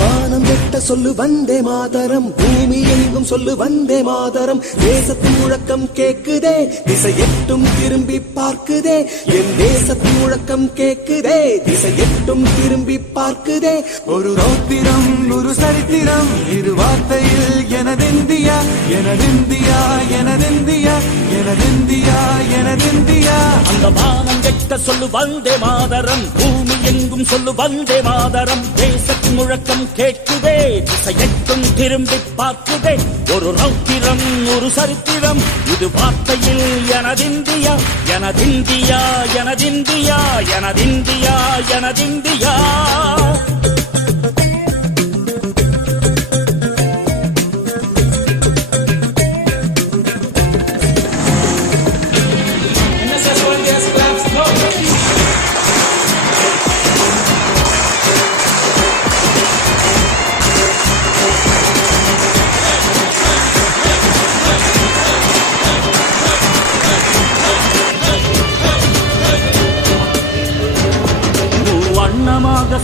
வானம் வெட்ட சொல்லு வந்தே மாதரம், பூமி எங்கும் சொல்லு வந்தே மாதரம். தேசத்தின் முழக்கம் கேக்குதே, திசை எட்டும் திரும்பி பார்க்குதே. என் தேசத்தின் முழக்கம் கேக்குதே, திசை எட்டும் திரும்பி பார்க்குதே. ஒரு ரௌத்திரம் ஒரு சரித்திரம், இரு வார்த்தையில் எனதிந்தியா எனதிந்தியா எனதிந்தியா எனதிந்தியா எனதிந்தியா. அந்த வானம் வெட்ட சொல்லு வந்தே மாதரம், பூமி எங்கும் சொல்லு வந்தே மாதரம். தேசத்தின் முழக்கம் கேட்குதே, திசையெட்டும் திரும்பி பார்க்குதே. ஒரு ரௌத்திரம் ஒரு சரித்திரம், இது வார்த்தையில் எனதிந்தியா எனதிந்தியா எனதிந்தியா எனதிந்தியா எனதிந்தியா.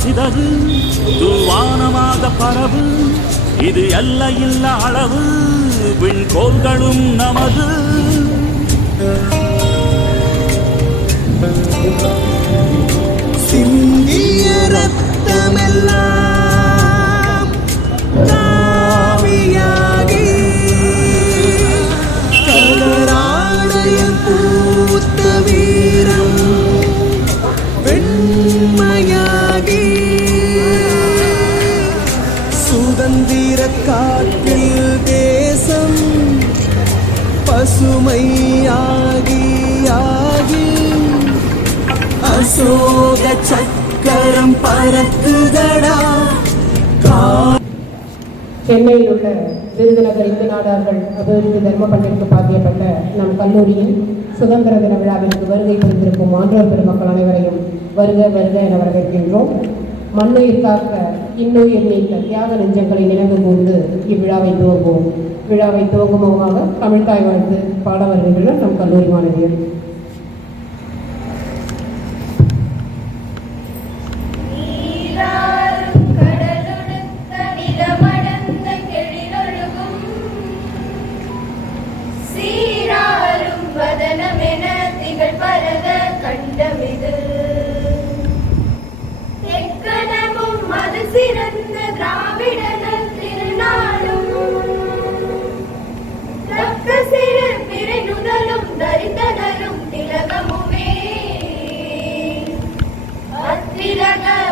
சிதறு தூவானமாக பரவு, இது எல்லையில்ல அளவு, விண்கோள்களும் நமது. சிந்திய ரத்தமெல்லாம் காவியாகி, கலராடையில் பூத்த வீரம் வெண்மையாகி, சுதந்திர காற்றில் தேசம் பசுமையாகி ஆகி, அசோக சக்கரம் பறக்குதடா. சென்னையில் உள்ள விருதுநகர் இந்து நாடார்கள் அபிவிருத்தி தர்ம பண்டிகைக்கு பாக்கியப்பட்ட நம் கல்லூரியின் சுதந்திர தின விழாவிற்கு வருகை புரிந்திருக்கும் மாணவர் பெருமக்கள் அனைவரையும் வருக வருக என வரவேற்கின்றோம். மண்ணுயிர் காக்க இன்னுயிர் நீக்க தியாக நெஞ்சங்களை நினைவு கூர்ந்து இவ்விழாவை துவங்குவோம். விழாவை துவங்கும் முகமாக தமிழ்தாய் வாழ்த்து பாட வருகின்றன நம் கல்லூரி மாணவியர்.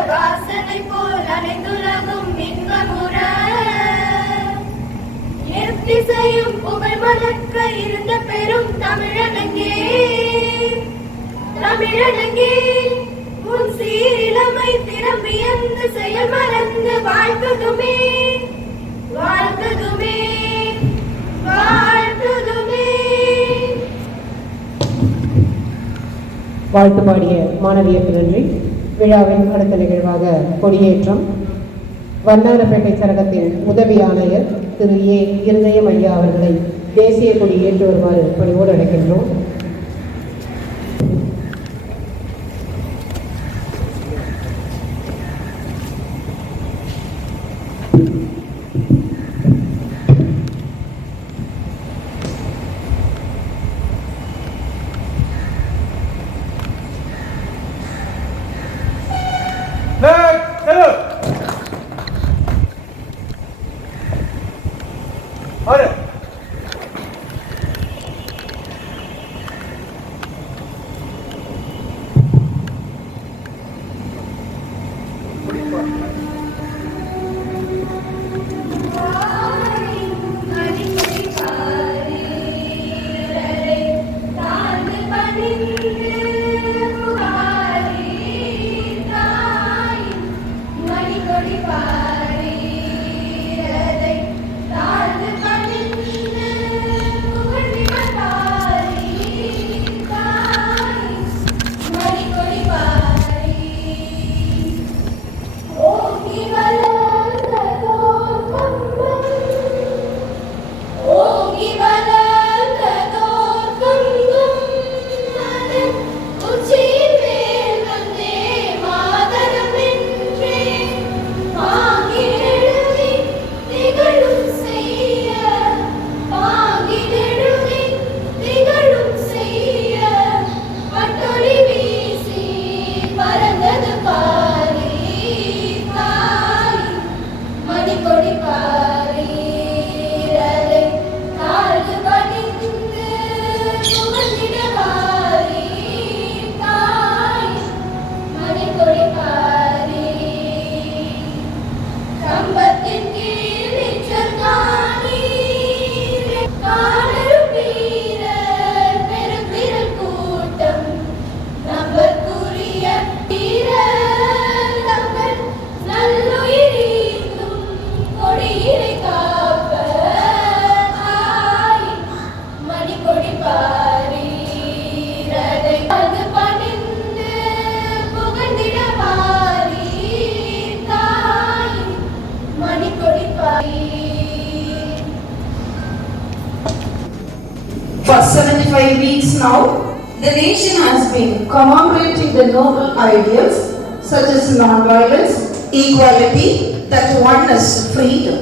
வாசனை போல் அனைத்துலகும் இன்பமுற எத்திசையும் புகழ் மலர்க்க இருந்த பெரும் தமிழனங்கே தமிழனங்கே, உன் சீரிழமை திறம்பியந்து செயல் மறந்து வாழ்த்துதுமே வாழ்த்துதுமே வாழ்த்துதுமே. வாழ்த்து பாடிய மாணவியருக்கு நன்றி. விழாவின் அடுத்த நிகழ்வாக கொடியேற்றம். வண்ணாரப்பேட்டை சரகத்தின் உதவி ஆணையர் திரு ஏ இருதயம் ஐயா அவர்களை தேசிய கொடி ஏற்று வருமாறு பணிவோடு அழைக்கின்றோம். For 75 weeks now, the nation has been commemorating the noble ideals such as non-violence, equality, that oneness, freedom.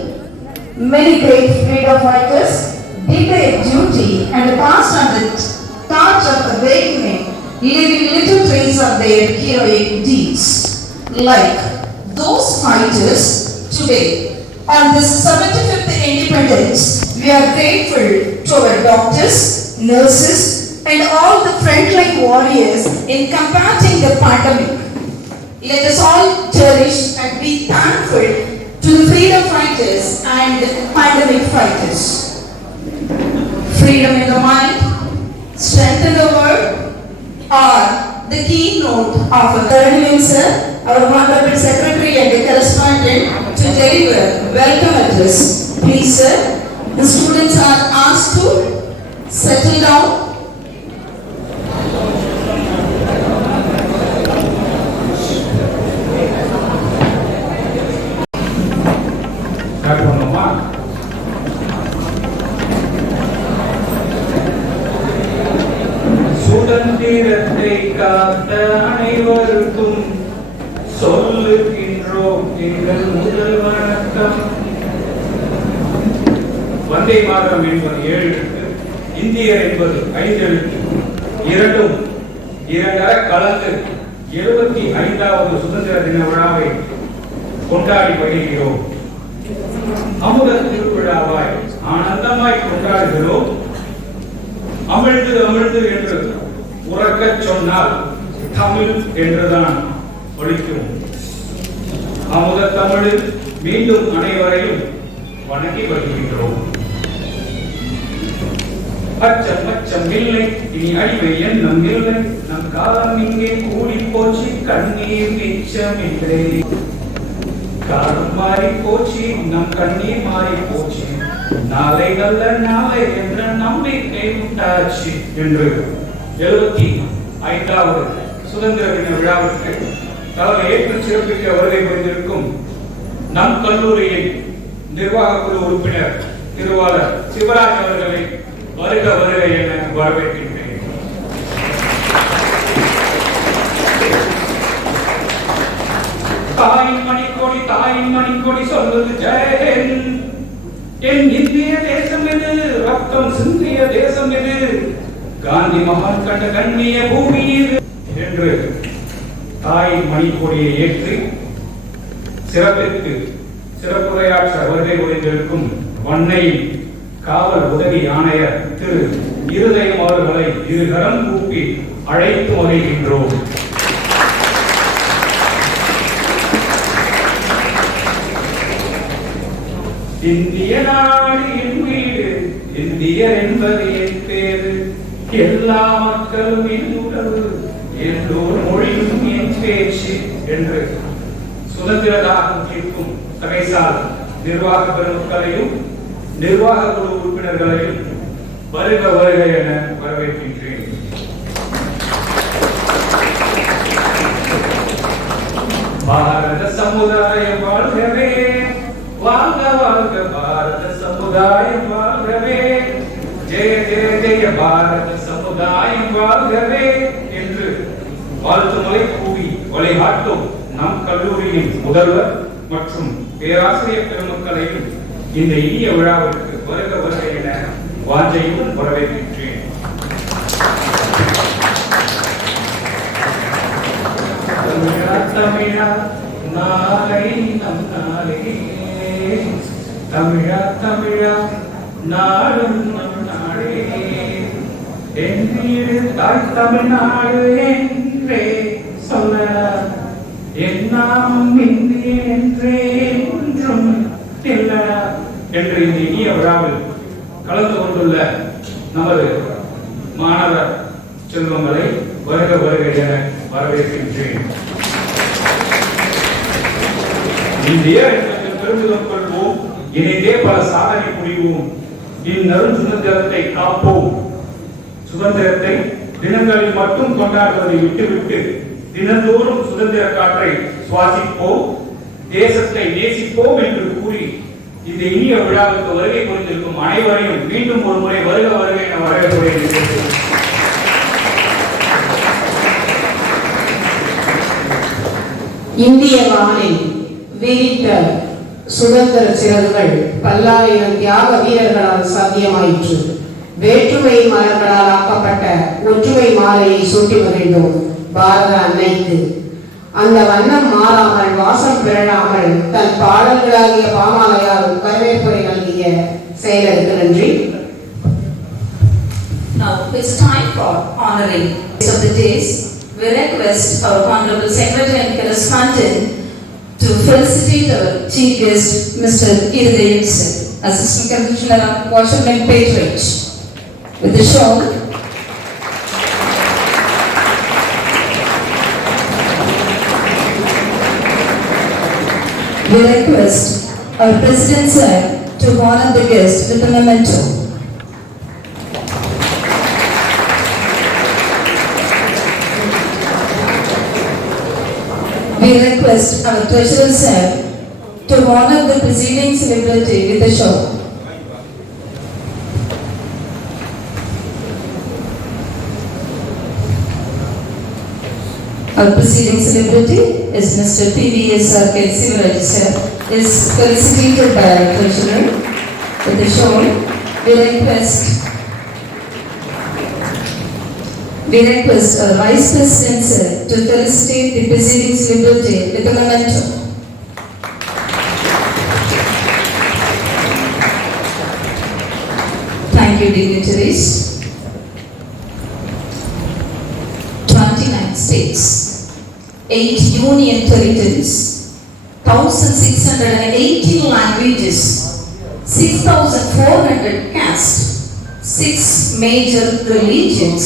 Many great freedom fighters did their duty and passed on the torch of awakening, leaving little trace of their heroic deeds. Like those fighters today, on this 75th Independence, we are grateful to our doctors, nurses, and all the frontline warriors in combating the pandemic. Let us all cherish and be thankful to the freedom fighters and pandemic fighters. Freedom in the mind, strength in the word are the keynote of our third sir, our Honorable Secretary and Correspondent, to deliver welcome address. Please, sir, the students are asked to settle down. சுதந்திரத்தை காத்த அனைவருக்கும் சொல்லுகின்றோம் எங்கள் முதல் வணக்கம். வந்தே மாதரம் என்பது 7 எழுத்து, இந்தியர் என்பது 5 எழுத்து. இரண்டும் இரண்டர கலந்து 75வது சுதந்திர தின விழாவை கொண்டாடி வருகிறோம். அமுத திருவிழாவாய் ஆனந்தமாய் கொண்டாடுகிறோம். அமிழ்து அமிழ்து என்று உறக்கச் சொன்னால் தமிழ் என்றுதான் ஒலிக்கும். அமுத தமிழில் மீண்டும் அனைவரையும் வணங்கி வருகின்றோம். அச்சம் அச்சம் இல்லை, இனி அடிமை எண்ணம் இல்லை, நம் காலம் இங்கே கூடி போச்சு, கண்ணீர் மிச்சம் இல்லை. காலம் மாறி போச்சு, நம் கண்ணீர் மாறி போச்சு, நாளை நல்ல நாளை என்ற நம்பிக்கை உண்டாச்சு என்று 75வது சுதந்திர தின விழாவிற்கு தலைமை ஏற்று சிறப்பிக்க வருகை புரிந்திருக்கும் நம் கல்லூரியின் நிர்வாக குழு உறுப்பினர் திருவாளர் சிவராஜ் அவர்களை வருக வருக என வரவேற்கின்றேன். தாயின் மணிக்கொடி சொல்வது ஜெயஹிந்த். என் இந்திய தேசம் எது, ரத்தம் சிந்திய தேசம் எது, காந்தி மகான் கண்ட கண்ணிய பூமி இது என்று தாயின் மணிக்கொடியை ஏற்றி சிறப்புரையாற்ற வருகை புரிந்திருக்கும் வன்னையின் காவல் உதவி ஆணையர் திரு இருதயம் அவர்களை இருகரம் கூப்பி அழைத்து வருகின்றோம். இந்திய நாடு என் வீடு, இந்தியர் என்பது என் பேரு, எல்லா மக்களும் என் உறவு, எல்லோர் மொழியும் என் பேச்சு என்று சுதந்திர தாகம் கேட்கும் சபைசார் நிர்வாக பெருமக்களையும் நிர்வாக குழு உறுப்பினர்களையும் வருக வருக என வரவேற்கின்றேன். பாரத சமுதாயம் வாழ்கவே, வாழ்க வாழ்க பாரத சமுதாயம் வாழ்கவே, ஜெய ஜெய ஜெய பாரத சமுதாயம் வாழ்கவே என்று வாழ்த்துமலை கூவி வழிகாட்டும் நம் கல்லூரியின் முதல்வர் மற்றும் பேராசிரியர் பெருமக்களையும் இந்த இனிய விழாவிற்கு வருக வருக என வாஞ்சையுடன் வரவேற்கின்றேன். தமிழா நாளை நம் நாளே, தமிழா தமிழா நாடும் நம் நாடே, என் வீடு தாய் தமிழ்நாடு என்றே சொல்ல, என் நாமம் இந்திய என்றே ஒன்றும் இல்லடா என்று இந்த இனிய விழாவில் கலந்து கொண்டுள்ள நமது மாணவர் செல்வங்களை வருக வருக என வரவேற்கின்றேன். இந்திய என்பதில் பெருமிதம் கொள்வோம், இணைந்தே பல சாதனை புரிவோம், இந்நரும் சுதந்திரத்தை காப்போம். சுதந்திரத்தை தினங்களில் மட்டும் கொண்டாடுவதை விட்டுவிட்டு தினந்தோறும் சுதந்திர காற்றை சுவாசிப்போம், தேசத்தை நேசிப்போம் என்று கூறி இந்த இனிய விழாவுக்கு வருகை புரிந்திருக்கும் அனைவரையும் மீண்டும் ஒரு முறை வருக வருக என வரவேற்கிறேன். இந்திய வானில் விரித்த சுதந்திர சிறகுகள் பல்லாயிரம் தியாக வீரர்களால் சாத்தியமாயிற்று. வேற்றுமை மலர்களால் ஆக்கப்பட்ட ஒற்றுமை மாலையை சூட்டி மகிழ்ந்தோம் பாரத அன்னைக்கு. அந்த வண்ணம் மாறாமல் வாசம் பிறழாமல் தன் பாடல்களாகிய பாமாலையால் வரவேற்புரை நல்கிய செயலருக்கு நன்றி. Now it's time for honoring of the days. We request our Honorable Secretary and Correspondent to felicitate our Chief Guest, Mr. K.C.S, Assistant Commissioner of Washerman Patronage, with the shawl. We request our President Sir to honor the guest with a memento. We request our Treasurer Sir to honor the preceding celebrity with a show. Our preceding celebrity is Mr. K.C.S sir, is felicitated by our Treasurer with a show. We request our Vice President sir to felicitate the preceding celebrity with a memento. Thank you, dignitaries. 29 states, 8 union territories, 1,618 languages, 6,400 castes, 6 major religions,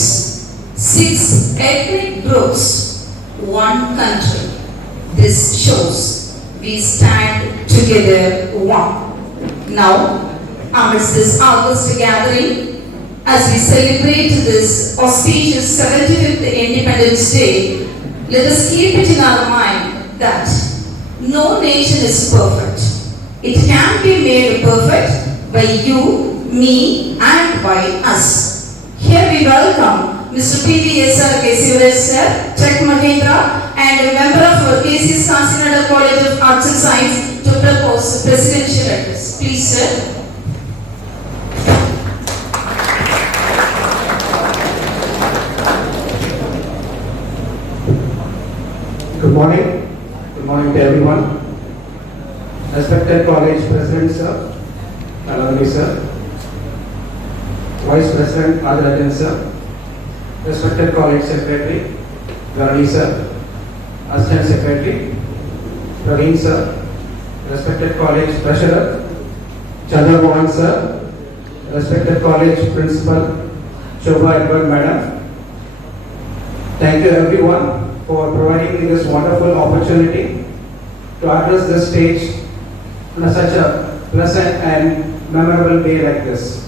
6 ethnic groups, 1 country. This shows we stand together one. Now, amidst this August gathering, as we celebrate this auspicious 75th Independence Day, let us keep it in our mind that no nation is perfect. It can be made perfect by you, me, and by us. Here we welcome Mr. K.C.S sir, Czech Mahindra, and a member of our K.C.S College of Arts and Science to propose the presidential address. Please, sir. Good morning. Good morning to everyone. Respected college president sir, Nalavani sir, Vice President Adarajan sir, respected College Secretary, Gauri sir, Assistant Secretary, Praveen sir, respected College Treasurer, Chandramohan sir, respected College Principal, Shobha Edward Madam. Thank you everyone for providing me this wonderful opportunity to address this stage on such a pleasant and memorable day like this.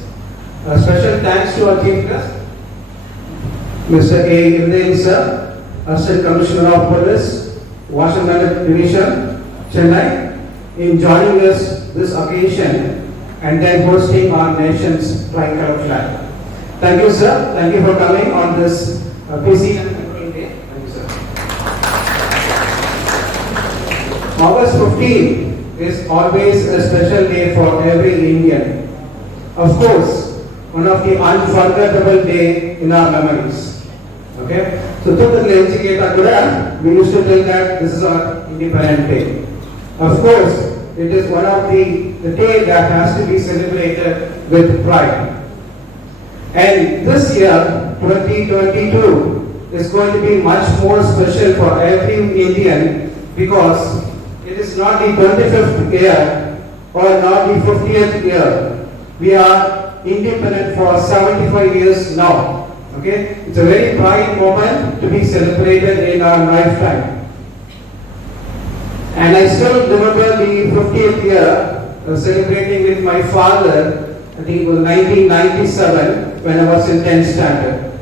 A special thanks to our Chief Guest, Mr. A. Irden sir, Assistant Commissioner of Police, Washington Division, Chennai, in joining us this occasion and then hosting our nation's tricolor flag. Thank you sir, thank you for coming on this busy and memorable day. Thank you sir. August 15 is always a special day for every Indian. Of course, one of the unforgettable day in our memories. Okay? So, today, we used to tell that this is our Independence Day. Of course, it is one of the day that has to be celebrated with pride. And this year, 2022, is going to be much more special for every Indian because it is not the 25th year or not the 50th year. We are independent for 75 years now. Okay? It's a very proud moment to be celebrated in our lifetime. And I still remember the 50th year celebrating with my father, I think it was 1997 when I was in 10th standard,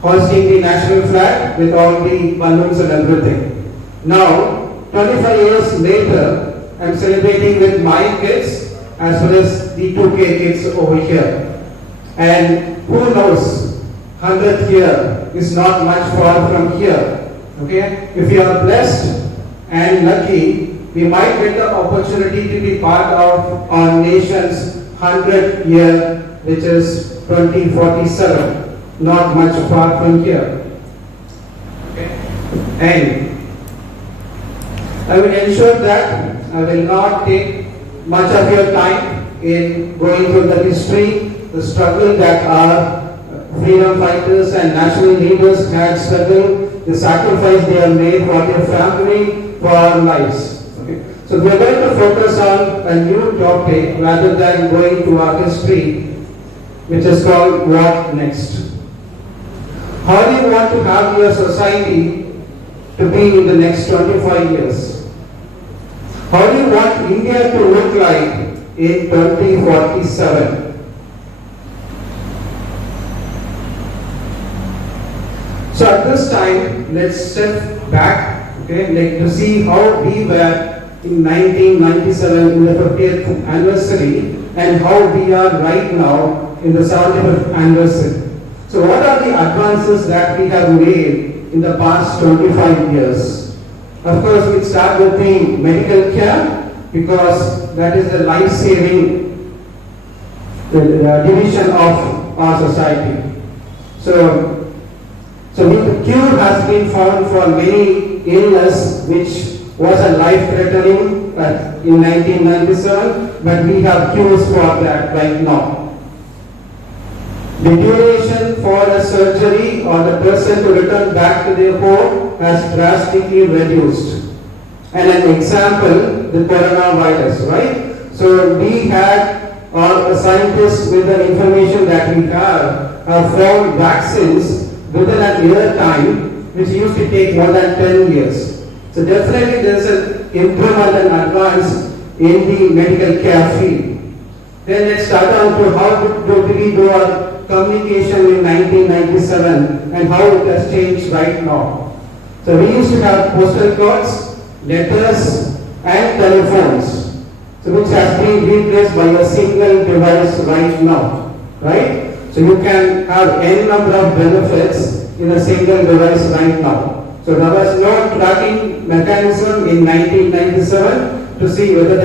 hoisting the national flag with all the balloons and everything. Now, 25 years later, I'm celebrating with my kids as well as the 2K kids over here. And who knows, 100th year is not much far from here. Okay? If you are blessed and lucky, we might get the opportunity to be part of our nation's 100th year, which is 2047. Not much far from here. Okay? And I will ensure that I will not take much of your time in going through the history, the struggle that our freedom fighters and national leaders had struggled, the sacrifice they have made for their family, for our lives. Okay? So we are going to focus on a new topic rather than going to our history, which is called What Next? How do you want to have your society to be in the next 25 years? How do you want India to look like in 2047? So at this time, let's step back, okay, like to see how we were in 1997 in the 50th anniversary and how we are right now in the 75th anniversary. So what are the advances that we have made in the past 25 years? Of course, we start with the medical care because that is the life-saving division of our society. So the cure has been found for many illness which was a life-threatening in 1997, but we have cures for that right now. The duration for a surgery or the person to return back to their home has drastically reduced. And an example, the coronavirus, right? So we had, or scientists with the information that we have found vaccines within a year time, which used to take more than 10 years. So definitely there is an improvement and advance in the medical care field. Then let's start on to how do we do our communication in 1997 and how it has changed right now. So we used to have postal cards, letters and telephones, so which has been replaced by a single device right now, right? So you can have any number of benefits in a single device right now. So there was no tracking mechanism in 1997 to see whether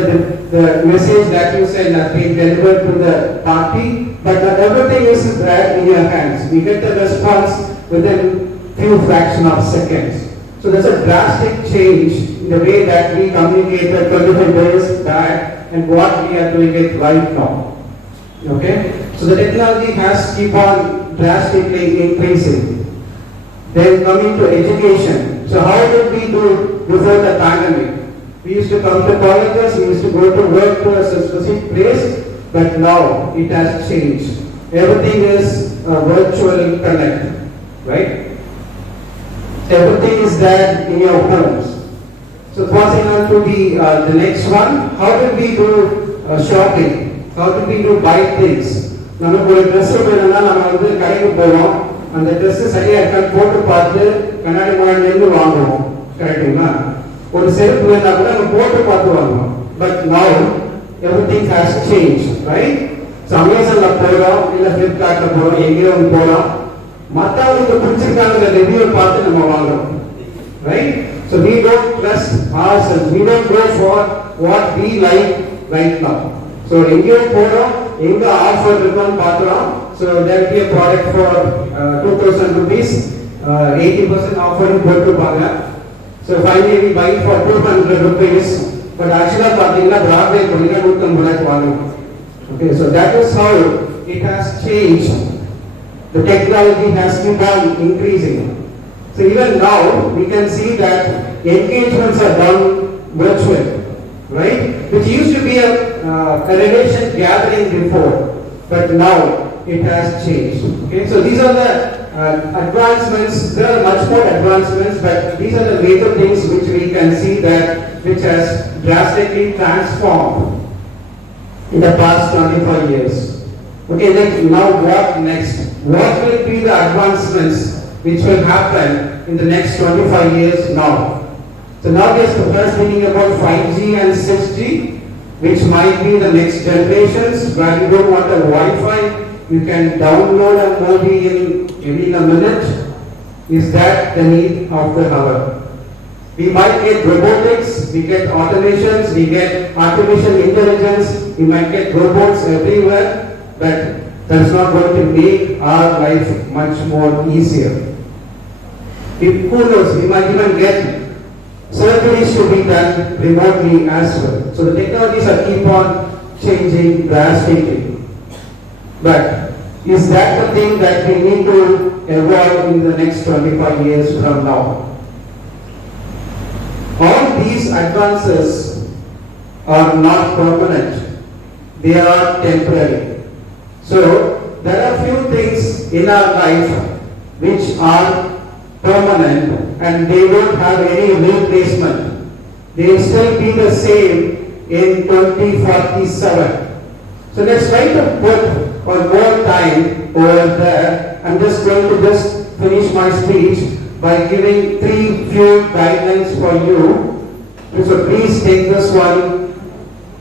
the message that you send has been delivered to the party, but everything is there in your hands. We get the response within few fraction of seconds. So there's a drastic change in the way that we communicated 25 years back and what we are doing it right now. Okay, so the technology has keep on drastically increasing. Then coming to education. So how did we do before the pandemic? We used to come to colleges, we used to go to work to a specific place, but now it has changed. Everything is a virtual connect, right? Everything is there in your homes. So passing on to the next one, how did we do shopping? How did we do buy things? நமக்கு ஒரு ட்ரெஸ் வேணும்னா நம்ம வந்து கடைக்கு போவோம், அந்த ட்ரெஸ் சரியா இருக்கா போட்டு பார்த்து கண்ணாடி முன்னாடி வாங்குவோம், கரெக்டுங்களா? ஒரு செருப்பு வேணா கூட நம்ம போட்டு பார்த்து வாங்குவோம். But now everything has change, right? So அமேசான்ல போகிறோம், இல்லை ஃப்ளிப்கார்ட்ல போகிறோம், எங்கேயோ ஒன்று போகிறோம், மற்றவங்களுக்கு பிடிச்சிருக்காங்க ரிவ்யூ பார்த்து நம்ம வாங்குறோம், right? So we don't trust ourselves, we don't go for what we like right now. So எங்கேயோ போகிறோம், எங்க ஆஃபர் இருக்குன்னு பார்க்குறோம். So there will be a product for 2000 rupees, 80% ஆஃபர்னு போட்டுருப்பாங்க. So finally we buy for 200 rupees, but ஆக்சுவலாக பார்த்தீங்கன்னா பிராட்வே பண்ணிங்கன்னா 150 ரூபாய்க்கு வாங்கணும். Okay, so that is how it has changed. The technology has kept on increasing. So even now we can see that engagements are done virtual, right? Which used to be a relation gathering before, but now it has changed. Okay, so these are the advancements. There are much more advancements, but these are the major things which we can see that which has drastically transformed in the past 25 years. Okay, now what next? What will be the advancements which will happen in the next 25 years now? So now just first thinking about 5G and 6G, which might be the next generations, where you don't want a Wi-Fi, you can download a movie in a minute. Is that the need of the hour? We might get robotics, we get automations, we get artificial intelligence, we might get robots everywhere, but that's not going to make our life much more easier. Who knows, we might even get surgeries to be done remotely as well. So the technologies are keep on changing drastically. But is that the thing that we need to evolve in the next 25 years from now? All these advances are not permanent. They are temporary. So there are few things in our life which are permanent and they don't have any replacement. They will still be the same in 2047. So let's try to put one more time over there. I'm just going to finish my speech by giving 3 few guidelines for you. So please take this one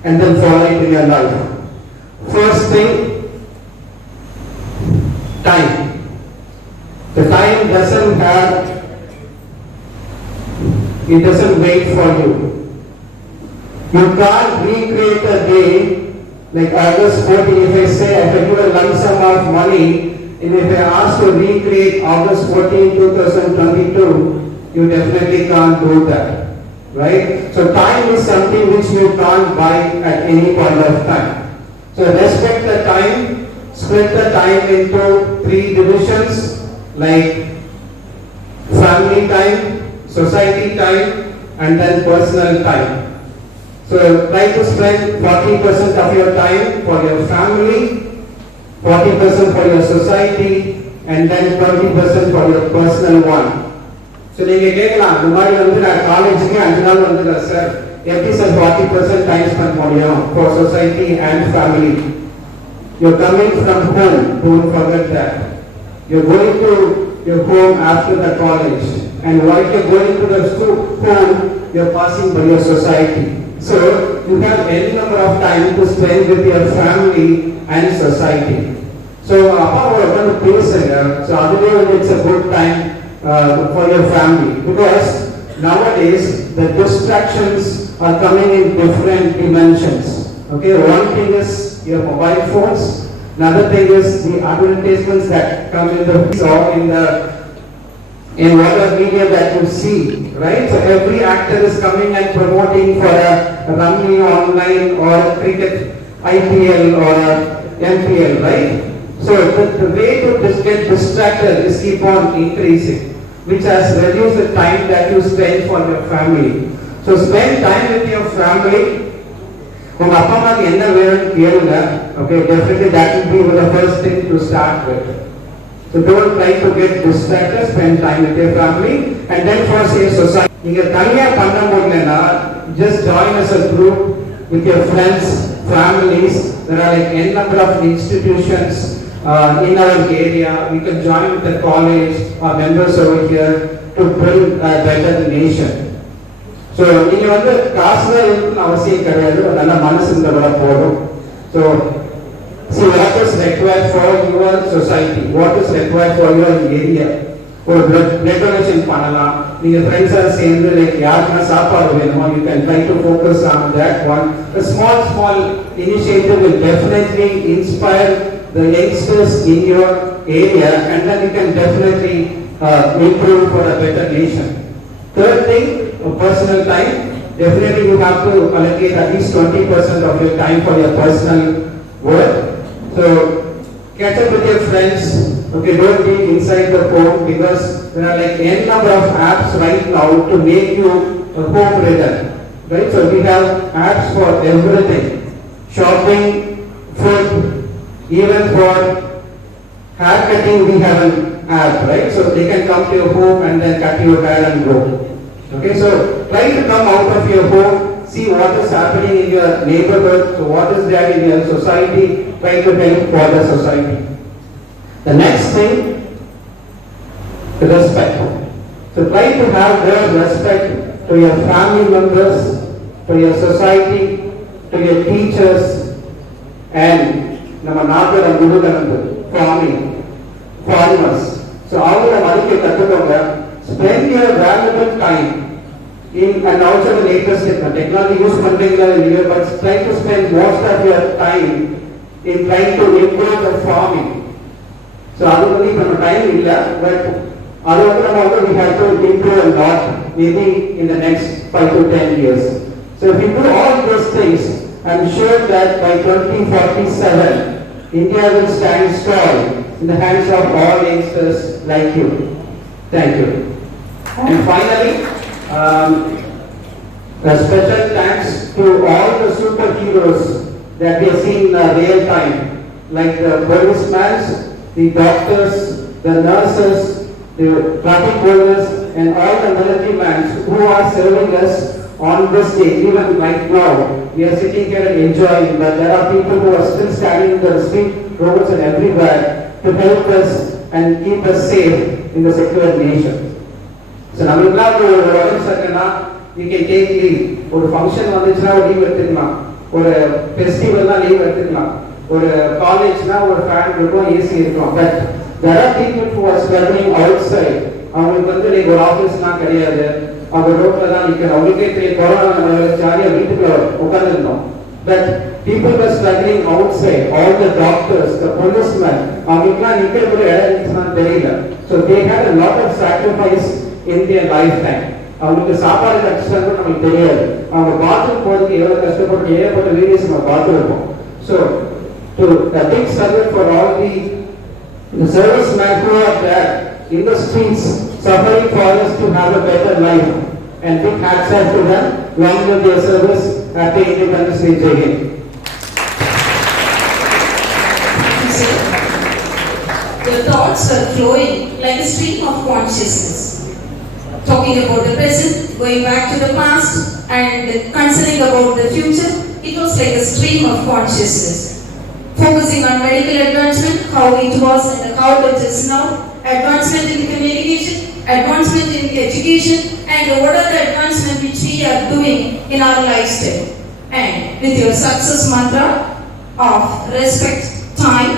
and then follow it in your life. First thing, time. The time doesn't wait for you. You can't recreate a day like August 14. If I say I give a lump sum of money, and if I ask to recreate August 14, 2022, you definitely can't do that, right? So time is something which you can't buy at any point of time. So respect the time, split the time into 3 divisions, like family time, society time, and then personal time. So try to spend 40% of your time for your family, 40% for your society, and then 20% for your personal one. So நீங்க கேட்கலாம், இந்த மாதிரி வந்து நான் காலேஜுக்கு 5 நாள் வந்துடுறேன் சார், எப்படி சார் 40% டைம் ஸ்பெண்ட் முடியும் for society and family? You're coming from home, don't forget that. You're going to your home after the college, and while you're going to the home, you're passing by your society. So you have any number of time to spend with your family and society. So appa oru பேசுங்க, so அதுவே it's a good time for your family, because nowadays the distractions are coming in different dimensions. Okay, one thing is your mobile phones, another thing is the advertisements that come in whatever media that you see, right? So every actor is coming and promoting for a rummy online or cricket IPL or MPL, right? So the way to get distracted is keep on increasing, which has reduced the time that you spend for your family. So spend time with your family. உங்க அப்பா அம்மாக்கு என்ன வேணும்னு கேளுங்க. Okay, definitely that will be the first thing to start with. So don't try to get distracted, spend time with your family, and then for say society. நீங்க தனியா பண்ண முடியலனா just join as a group with your friends, families. There are like n number of institutions in our area. We can join with the college or members over here to build a better nation. So நீங்க வந்து காசுல இருக்கணும்னு அவசியம் கிடையாது, நல்ல மனசு இருந்தா கூட போதும். So see what is required for your society, what is required for your area. ஒரு blood donation பண்ணலாம். நீங்க ஃப்ரெண்ட்ஸா சேர்ந்து லைக் யாருக்குன்னா சாப்பாடு வேணுமோ, you can try to focus on that one. A small initiative will definitely inspire the youngsters in your area, and then you can definitely improve for a better nation. Third thing, personal time. Definitely you have to allocate at least 20% of your time for your personal work. So catch up with your friends. Okay, don't be inside the phone because there are like n number of apps right now to make you home ridden. Right? So we have apps for everything. Shopping, food, even for hair cutting we have an app, right? So they can come to your home and then cut your hair and go. Okay, so try to come out of your home, see what is happening in your neighborhood, so what is there in your society, try to help for the society. The next thing, respect. So try to have their respect to your family members, to your society, to your teachers, and நம்ம நாட்டோட முதுகெலும்பு farmers. So அவங்கள மதிக்க கற்றுக்கோங்க. Spend your valuable time in, and also the latest technology use பண்றீங்களா இல்லையோ, but try to spend most of your time in trying to improve the farming. So அது வந்து நம்ம டைம் இல்ல, but அது வந்து நம்ம வந்து we have to improve a lot maybe in the next 5 to 10 years. So if we do all those things, I'm sure that by 2047 India will stand strong in the hands of all youngsters like you. Thank you. And finally, a special thanks to all the superheroes that we have seen in real time, like the policemen, the doctors, the nurses, the traffic police, and all the military men who are serving us on this day. Even right now, we are sitting here and enjoying, but there are people who are still standing in the street, roads and everywhere to help us and keep us safe in the secular nation. So நம்மளுக்குலாம் ஒரு உடம்பு சரியில்லைன்னா we can take leave. ஒரு ஃபங்க்ஷன் வந்துச்சுன்னா ஒரு லீவ் எடுத்துக்கலாம், ஒரு ஃபெஸ்டிவல்னா லீவ் எடுத்துக்கலாம், ஒரு காலேஜ்னா ஒரு ஃபேன் இருக்கும், ஏசி இருக்கும். But there are people who are struggling outside. அவங்களுக்கு வந்து லைக் ஒரு ஆஃபீஸ்லாம் கிடையாது, அவங்க ரோட்ல தான் நிற்கணும். அவங்களுக்கே தெரியும் கொரோனா நம்ம ஜாலியாக வீட்டுக்குள்ள உட்காந்துருந்தோம். But people were struggling outside, all the doctors, the policemen, அவங்களுக்குலாம் நிற்கிற கூட இடம் இருந்துச்சுன்னா தெரியல. So they had a lot of sacrifice in their lifetime. அவங்களுக்கு சாப்பாடு கஷ்டம் நமக்கு தெரியாது, அவங்க பாத்ரூம் போறதுக்கு எவ்வளவு கஷ்டப்பட்டு ஏகப்பட்ட வீடியோஸ் நம்ம பார்த்துருப்போம். So to a big salute for all the servicemen who are there in the streets suffering for us to have a better life, and big hats off to them. Long live their service. Happy Independence Day again. Your thoughts were flowing like a stream of consciousness. Talking about the present, going back to the past, and considering about the future, it was like a stream of consciousness. Focusing on medical advancement, how it was and how it is now, advancement in communication, advancement in education, and what are the advancement which we are doing in our lifestyle. And with your success mantra of respect time,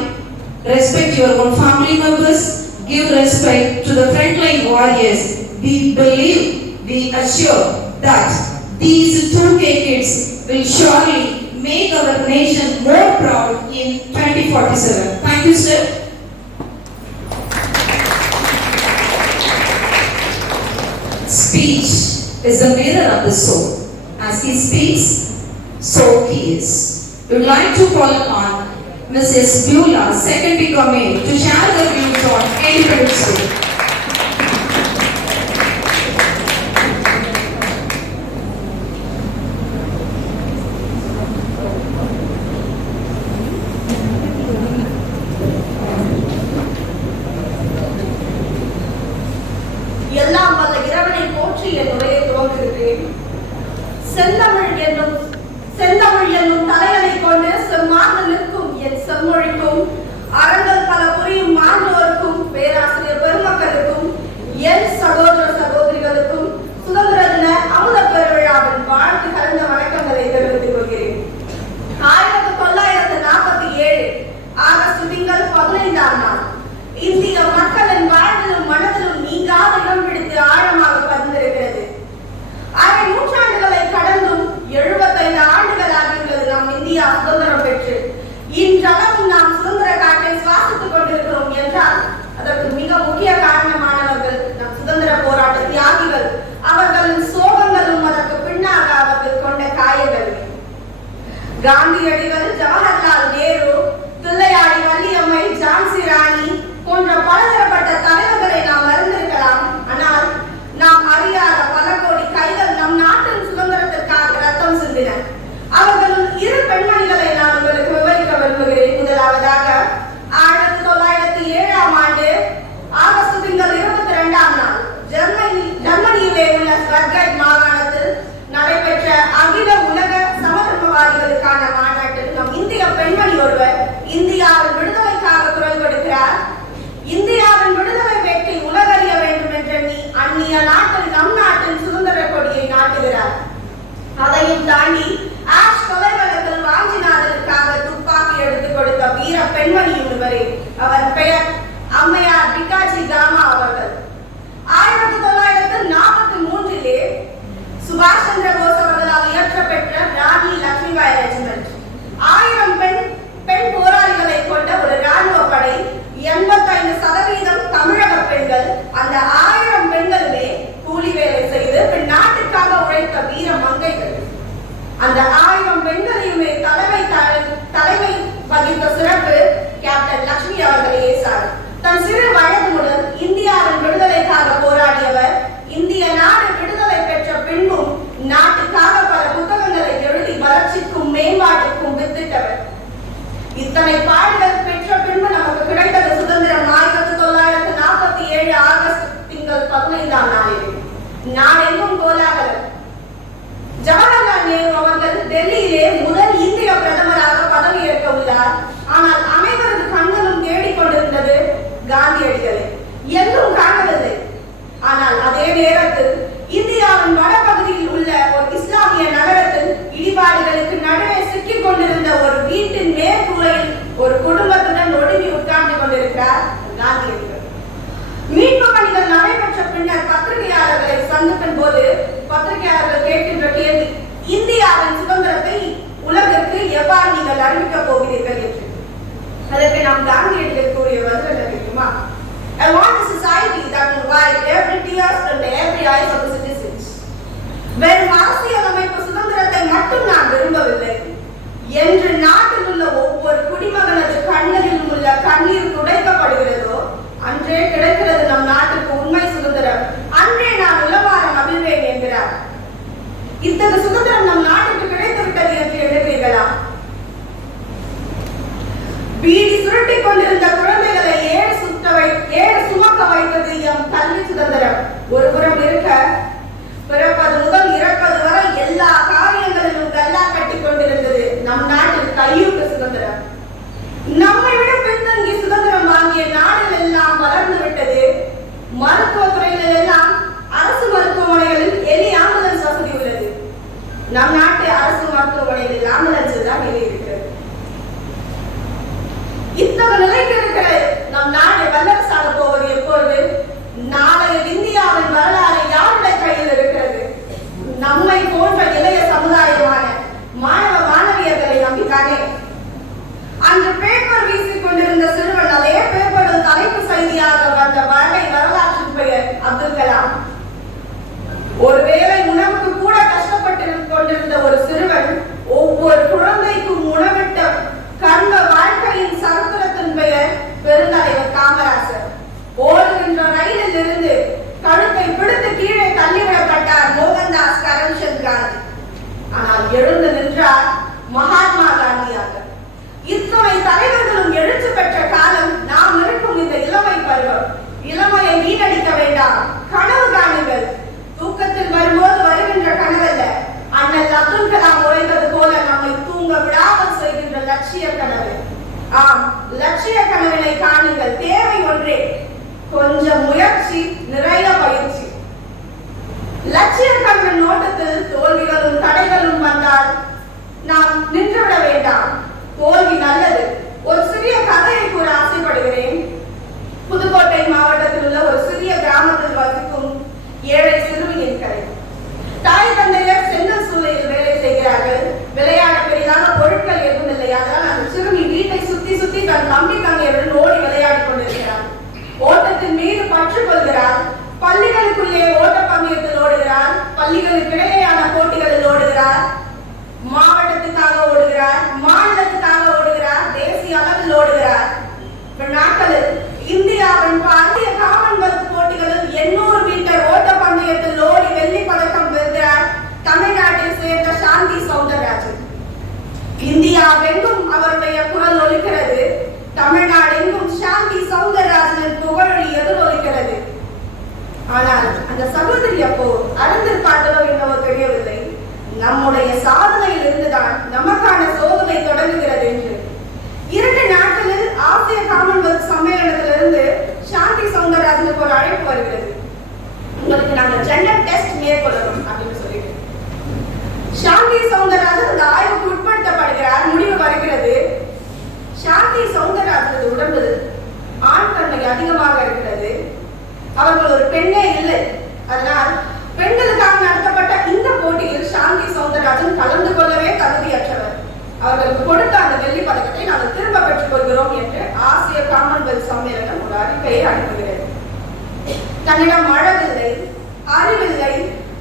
respect your own family members, give respect to the frontline warriors. We believe, we assure that these 2K kids will surely make our nation more proud in 2047. Thank you, sir. Speech is the mirror of the soul. As he speaks, so he is. We would like to call upon Mrs. Beulah, 2nd Picome, to share their views on Independence Day. எல்லாம் வல்ல இறைவனை போற்றி என் உரையை துவங்குகிறேன். செந்தமிழ் என்னும் தலையணை கொண்டு செம்மார்ந்து நிற்கும் என் செம்மொழிக்கும் அறங்கள் பல புரியும் மாணவருக்கும் பேராசிரியர் பெருமக்களுக்கும் என் சகோதர சகோதரிகளுக்கும் சுதந்திர தின அமுத பெருவிழாவின் வாழ்த்து கலந்த வணக்கங்களை தெரிவித்துக் கொள்கிறேன். 1947 ஆகஸ்ட் திங்கள் 15ஆம் நாள் இந்திய மக்களின் வாழ்விலும் மனதிலும் நீங்காத இடம் பிடித்து ஆழமாக பதிந்திருக்கிறது. அரை நூற்றாண்டுகளை கடந்தும் 75 ஆண்டுகள் ஆகியுள்ளது நம் இந்தியா சுதந்திரம் பெற்று. இன்றளவும் நாம் சுதந்திர காற்றை சுவாசித்துக் கொண்டிருக்கிறோம் என்றால் அதற்கு மிக முக்கிய காரணமானவர்கள் நம் சுதந்திர போராட்ட தியாகிகள். அவர்களின் சோகங்களும் அதற்கு பின்னாக அவர்கள் கொண்ட காயங்கள். காந்தியடிகள், ஜவஹர்லால் நேரு, தில்லையாடி வள்ளியம்மை, ஜான்சி ராணி போன்ற பலதரப்பட்ட தலைவர்களை நாம் அறிந்திருக்கலாம். ஆனால் நாம் அறியாத பல கோடி கைகள் நம் நாட்டின் சுதந்திரத்திற்காக ரத்தம் சிந்தின. அவர்களும் 2 பெண்மணிகளை நான் உங்களுக்கு விவரிக்க விரும்புகிறேன். முதலாவதாக 1907ஆம் ஆண்டு ஆகஸ்ட் திங்கள் 22ஆம் நாள் ஜெர்மனியிலே உள்ள ஸ்வர்கட் மாகாணத்தில் நடைபெற்ற அகில உலக சமதர்மவாதிகளுக்கான மாநாட்டில் நம் இந்திய பெண்மணி ஒருவர் இந்தியாவின் விடுதலைக்காக குரல் கொடுக்கிறார். இந்தியாவின் விடுதலை வேட்கை உலகறிய வேண்டும் என்ற அந்நிய நாட்டில் நம் நாட்டின் சுதந்திர கொடியை நாட்டுகிறார். அதையும் தாண்டி ஆஷ் கொலை வழக்கில் வாஞ்சிநாதனுக்காக துப்பாக்கி எடுத்துக் கொடுத்த வீர பெண்மணி ஒருவரே. அவர் பெயர் அம்மையார் பிகாஜி காமா அவர்கள். 1943 சுபாஷ் சந்திர போஸ் அவர்களால் இயற்றப்பெற்ற ராணி லட்சுமிபாய் ரெஜிமெண்ட் 1000 பெண் போராளிகளை கொண்ட ஒரு ராணுவ படை. 85% தமிழக பெண்கள். அந்த 1000 பெண்களுமே கூலி வேலை செய்து பின் நாட்டுக்காக உழைத்த வீர மங்கைகள். அந்த 1000 பெண்களையுமே தலைமை வகித்த சிறப்பு கேப்டன் லட்சுமி அவர்களையே சார். தன் சிறு வயது முதல் இந்தியாவின் விடுதலைக்காக போராடியவர். இந்திய நாடு விடுதலை பெற்ற பின்பும் நாட்டுக்காக பல புத்தகங்களை எழுதி வளர்ச்சிக்கும் மேம்பாட்டுக்கும் வித்திட்டவர். இத்தனை பாடுகள் பெற்ற பின்பு நமக்கு கிடைத்தது சுதந்திரம் 1947 ஆகஸ்ட் திங்கள் 15ஆம் நாளில். நாடெங்கும் கோலாகலம். ஜவஹர்லால் நேரு அவர்கள் டெல்லியிலே முதல் இந்திய பிரதமராக பதவியேற்க உள்ளார். ஆனால் அனைவரது கண்களும் தேடிக்கொண்டிருந்தது காந்தியடிகளை. எங்கும் காணவில்லை. ஆனால் அதே நேரத்தில் இந்தியாவின் வடபகுதியில் உள்ள ஒரு இஸ்லாமிய நகரத்தில் இடிபாடுகளுக்கு நடுவே சிக்கிக் கொண்டிருந்த ஒரு வீட்டின் மேற்கூரையில் ஒரு குடும்பத்துடன் ஒடுங்கி உட்கார்ந்து கொண்டிருக்கிறார் காந்தியடிகள். மீட்பு பணிகள் நடைபெற்ற பின்னர் பத்திரிகையாளர்களை சந்திப்பின் போது பத்திரிகையாளர்கள் கேட்கின்ற கேள்வி, இந்தியாவின் சுதந்திரத்தை உலகிற்கு எவ்வாறு நீங்கள் அறிவிக்கப் போகிறீர்கள் என்று. அதற்கு நாம் காந்தியடிகள் கூறிய பதில் என்ன தெரியுமா? I want a society that will wipe every tears and every eyes of the citizens. வெறும் அரசியலமைப்பு சுதந்திரத்தை மட்டும் நான் விரும்பவில்லை. என்று நாட்டில் உள்ள ஒவ்வொரு குடிமகனது கண்களில் உள்ள கண்ணீர் துடைக்கப்படுகிறதோ அன்றே கிடைக்கிறது நம் நாட்டுக்கு உண்மை சுதந்திரம். அன்றே நான் உலவாரம் அவிழ்வேன் என்கிறார். இத்தகைய சுதந்திரம் நம் நாட்டுக்கு கிடைத்து விட்டது என்று எண்ணுகிறீர்களா? பீடி சுருட்டிக் கொண்டிருந்த குழந்தைகளை ஏறு சுமக்க வைத்தது எம் கல்வி சுதந்திரம். ஒருபுறம் இருக்க, பிறப்பது முதல் இறப்பது வரை எல்லா காரியங்களிலும் கல்லா கட்டி கொண்டிருந்தது நம் நாட்டில் கையூட்டு சுதந்திரம். நம்மை விட பின்தங்கி சுதந்திரம் வாங்கிய நாடுகள் எல்லாம் வளர்ந்து விட்டது. மருத்துவத்துறைகளில் எல்லாம் அரசு மருத்துவமனைகளில் எலி ஆம்புலன்ஸ் வசதி உள்ளது. நம் நாட்டு அரசு மருத்துவமனைகளில் ஆம்புலன்ஸ் தான் எலி இருக்கிறது. இத்தகைய நிலைக்கு இருக்கிற நம் நாடு வல்லரசாக போவது எப்பொழுது? நாளைய இந்தியாவின் வரலாறு யாருடைய கையில் இருக்கிறது? நம்மை போன்ற இளைய சமுதாயமான மாணவ மாணவியர்களை நம்பித்தானே. அன்று பேப்பர் வீசிக் கொண்டிருந்த சிறுவன் அதே பேப்பரில் தலைப்பு செய்தியாக வந்த வாழ்க்கை வரலாற்றின் பெயர் அப்துல் கலாம். ஒருவேளை உணவுக்கு கூட கஷ்டப்பட்டு கொண்டிருந்த ஒரு சிறுவன் ஒவ்வொரு குழந்தைக்கும் உணவிட்ட கர்ம வாழ்க்கையின் லட்சிய கனவினை காணுங்கள். தேவை ஒன்றே, கொஞ்சம் முயற்சி, நிறைய பயிற்சி. லட்சிய கனவின் நோட்டத்தில் தோல்விகளும் தடைகளும் வந்தால் நாம் நின்றுவிட வேண்டாம். தோல்வி நல்லது. ஒரு சிறிய கதையை கூற ஆசைப்படுகிறேன். புதுக்கோட்டை மாவட்டத்தில் உள்ள ஒரு சிறிய கிராமத்தில் வசிக்கும் ஏழை சிறுமியின் கதை. தாய் தந்தையர் செங்கல் சூளையில் வேலை செய்கிறார்கள். விளையாட பெரிதாக பொருட்கள் எதுவும் இல்லை. அதனால் அந்த சிறுமி வீட்டை சுத்தி சுத்தி தன் தம்பி தங்கையுடன் ஓடி விளையாடி கொண்டிருக்கிறார். ஓட்டத்தின் மீது பற்று கொள்கிறார். பள்ளிகளுக்குள்ளே ஓட்ட பந்தயத்தில் ஓடுகிறார். பள்ளிகளுக்கிடையேயான போட்டிகளில் ஓடுகிறார். மாவட்டத்துக்காக ஓடுகிறார், மாநிலத்துக்காக ஓடுகிறார், தேசிய அளவில் ஓடுகிறார். நாட்களில் இந்தியாவின் பாரதிய காமன்வெல்த் போட்டிகளில் 800 மீட்டர் ஓட்ட பந்தயத்தில் ஓடி வெள்ளி பதக்கம் வென்றார் தமிழ்நாட்டை சேர்ந்த சாந்தி சௌந்தரராஜன். இந்தியாவெங்கும் அவருடைய குரல் ஒலிக்கிறது. தமிழ்நாடு எங்கும் சாந்தி சௌந்தரராஜனின் புகழொலி எதிரொலிக்கிறது. ஆனால் அந்த சகோதரி அப்போ அறிந்திருப்பார்களோ என்னவோ தெரியவில்லை. நம்முடைய சாதனையில் இருந்துதான் நமக்கான சோதனை தொடங்குகிறது என்று 2 நாட்களில் ஆசிய காமன்வெல்த் சம்மேளனத்திலிருந்து சாந்தி சௌந்தரராஜனுக்கு ஒரு அழைப்பு வருகிறது. உங்களுக்கு நாங்கள் ஜெண்டர் டெஸ்ட் மேற்கொள்ளணும் அப்படின்னு சொல்லிட்டு சாந்தி சௌந்தரராஜன் அந்த ஆய்வுக்கு உட்படுத்தப்படுகிறார். முடிவு வருகிறது. சாந்தி சௌந்தரராஜனது உடம்பில் ஆண் தன்மை அதிகமாக இருக்கிறது. அவர்கள் ஒரு பெண்ணே இல்லை. அதனால் பெண்களுக்காக நடத்தப்பட்ட இந்த போட்டியில் சாந்தி சௌந்தரராஜன் கலந்து கொள்ளவே தகுதியற்றவர். அவர்களுக்கு கொடுத்த அந்த வெள்ளி பதக்கத்தை நாங்கள் திரும்ப பெற்றுக் கொள்கிறோம் என்று ஆசிய காமன்வெல்த் சம்மேளனம் ஒரு அறிக்கையை அனுப்புகிறது. தன்னிடம் அழகில்லை, அறிவில்லை,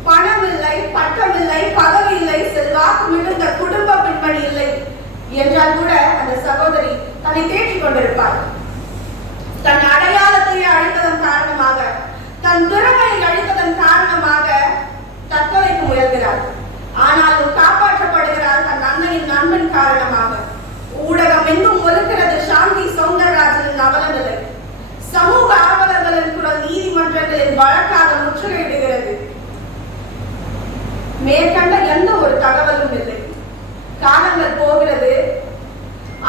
பணமில்லை, பட்டமில்லை, பதவி இல்லை, செல்வாக்கு மிகுந்த குடும்ப பின்பணி இல்லை என்றால் கூட அந்த சகோதரி தன்னை தேற்றிக் கொண்டிருப்பார். தன் அடையாளத்தை அழித்ததன் காரணமாக, தன் திறமையை அழித்ததன் காரணமாக தற்கொலைக்கு முயல்கிறார். ஆனாலும் காப்பாற்றப்படுகிறார் தன் அன்னையின் நண்பன் காரணமாக. ஊடகம் எங்கும் ஒலிக்கிறது சாந்தி சௌந்தரராஜனின் அவலநிலை. சமூக ஆர்வலர்களின் குரல் நீதிமன்றங்களில் வழக்காக முற்றுகையிடுகிறது. மேற்கண்ட எந்த ஒரு தகவலும் இல்லை. காலங்கள் போகிறது.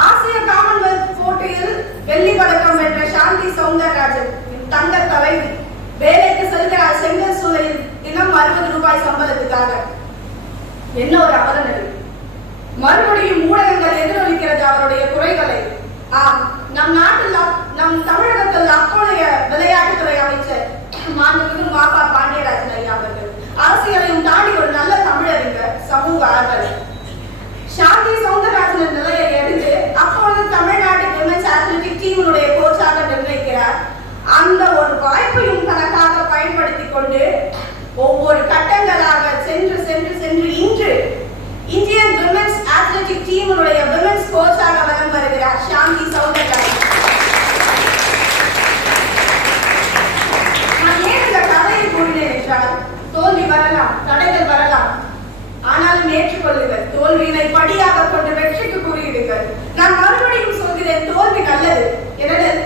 ஆசிய காமன்வெல்த் போட்டியில் வெள்ளி பதக்கம் வென்ற சாந்தி சௌந்தரராஜன் தங்க தலைவி வேலைக்கு செல்கிறார். செங்கல் சூளையில் தினம் 60 ரூபாய் சம்பளத்துக்காக. என்ன ஒரு அவலநிலை. மறுபடியும் ஊடகங்கள் எதிரொலிக்கிறது அவருடைய குறைகளை. நம் நாட்டில், நம் தமிழகத்தில் அப்போதைய விளையாட்டுத்துறை அமைச்சர் மாண்புமிகு மாபா பாண்டியராஜன் ஐயா அவர்கள் அரசியலையும் தாண்டி ஒரு நல்ல தமிழறிஞர், சமூக ஆர்வலர். சாந்தி சௌந்தரராஜனின் நிலையை அறிந்து அப்பொழுது தமிழ்நாடு விமென்ஸ் அத்லெட்டிக் டீமுடைய கோச்சாக நிர்ணயிக்கிறார். அந்த ஒரு வாய்ப்பையும் தனக்காக பயன்படுத்திக் கொண்டு ஒவ்வொரு கட்டங்களாக சென்று சென்று சென்று இன்று இந்தியன் விமென்ஸ் அத்லெட்டிக் டீமுடைய விமென்ஸ் கோச்சாக வலம் வருகிறார் சாந்தி சௌந்தரராஜன். நான் ஏன் இந்த கதையை கூறினேன் என்றால், தோல்வி வரலாம், தடைகள் வரலாம், ஆனாலும் ஏற்றுக்கொள்ளுங்கள். தோல்வியினை படியாக கொண்டு வெற்றிக்கு கூறியிடுங்கள். நான் மறுபடியும் சொல்கிறேன், தோல்வி நல்லது. ஏனெனில்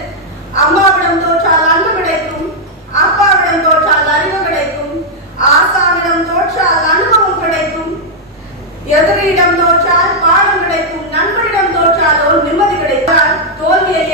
அம்மாவிடம் தோற்றால் அன்பு கிடைக்கும், அப்பாவிடம் தோற்றால் அறிவு கிடைக்கும், ஆசாவிடம் தோற்றால் அனுபவம் கிடைக்கும், எதிரியிடம் தோற்றால் பாடம் கிடைக்கும், நண்பரிடம் தோற்றாலோ நிம்மதி கிடைத்தால் தோல்வியை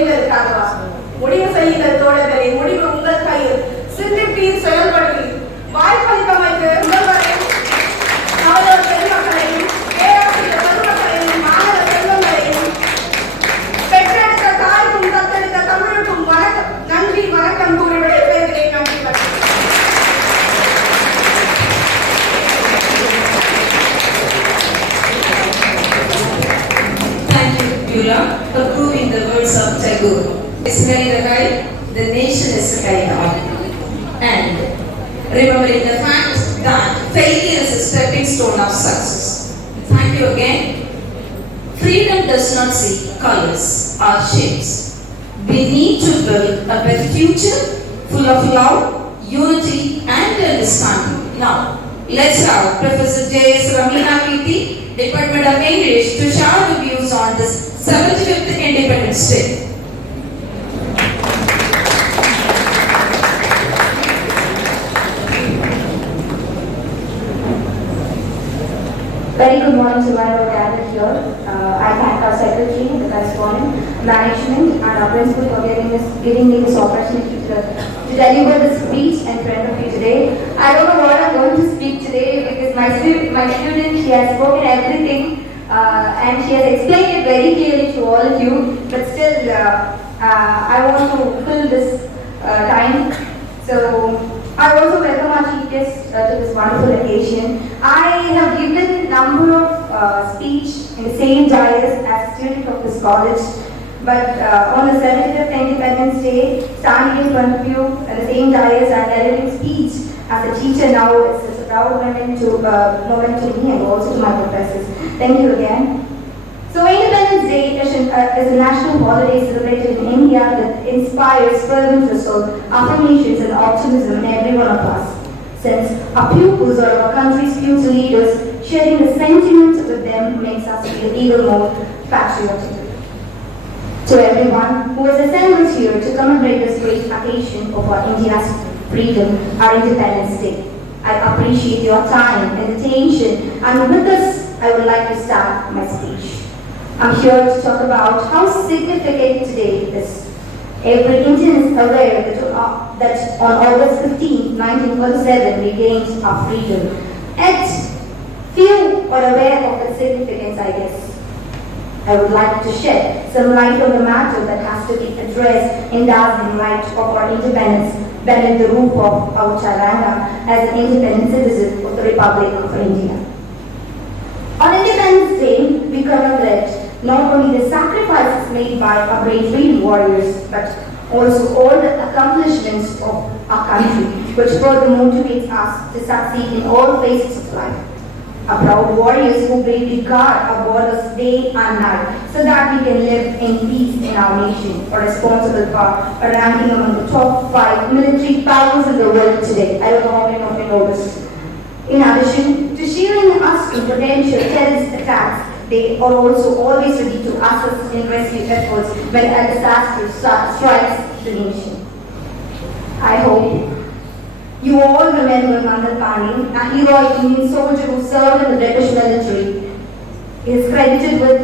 என்பதற்காகவா? முடிவு செய்யுங்கள் தோழர்களே, முடிவு உங்கள் கையில். சிந்திப்பீர், செயல்படுவீர். வாய்ப்பளித்தமைக்கு முதல்வரை, அவரோட பெருமக்களையும், பேராசிரியர் பெருமக்களையும், மாணவ செல்வங்களையும், பெற்றெடுத்த தாய்க்கும் தத்தெடுத்த தமிழுக்கும் வணக்கம், நன்றி வணக்கம் கூறி விடைபெறுகிறேன். நன்றி வணக்கம். Thank you, Beulah, for proving the words of Tagore. The nation is a guide. And remembering the fact that failure is a stepping stone of success. Thank you again. Freedom does not see colors or shapes. We need to build a better future full of love, unity and understanding. Now, let's have Professor J.S. Kcsknc, Department of English, to share the views on this 75th Independence Day. Very good morning to all gathered here. I thank our secretary, the correspondent, management, and our principal for giving me this opportunity to deliver this speech in front of you today. I don't know what I'm going to speak today because my student, she has spoken everything and she has explained it very clearly to all of you. But still, I want to fill this time. So I also welcome our chief guest to this wonderful occasion. I have given a number of speech in the same dais as a student of this college, but on the 75th Independence Day, standing in front of you at the same dais and delivering speech as a teacher now is a proud moment to me and also to my professors. Thank you again. So Independence Day is a national holiday celebrated in India that inspires fervent resolve, affirmations and optimism in every one of us. Since our pupils are our country's future leaders, sharing the sentiments with them makes us feel even more patriotic. To everyone who is assembled here to commemorate this great occasion of our India's freedom, our Independence Day, I appreciate your time and attention, and with this, I would like to start my speech. I'm here to talk about how significant today is. Every Indian is aware that on August 15, 1947, we gained our freedom. Yet, few are aware of its significance, I guess. I would like to shed some light on the matter that has to be addressed in dazzling light of our independence beneath the roof of our Charanga as an independent citizen of the Republic of India. On Independence Day, we commemorate not only the sacrifices made by our brave freedom warriors, but also all the accomplishments of our country, which further motivates us to succeed in all phases of life. Our proud warriors who bravely guard our borders day and night so that we can live in peace in our nation are responsible for ranking among the top 5 military powers in the world today. I don't know how many of you know this. In addition to shielding us from potential terrorist attacks, they are also always ready to assist in rescue efforts when a disaster strikes the nation. I hope you all remember Mandal Pani, a heroic Indian soldier who served in the British military. He is credited with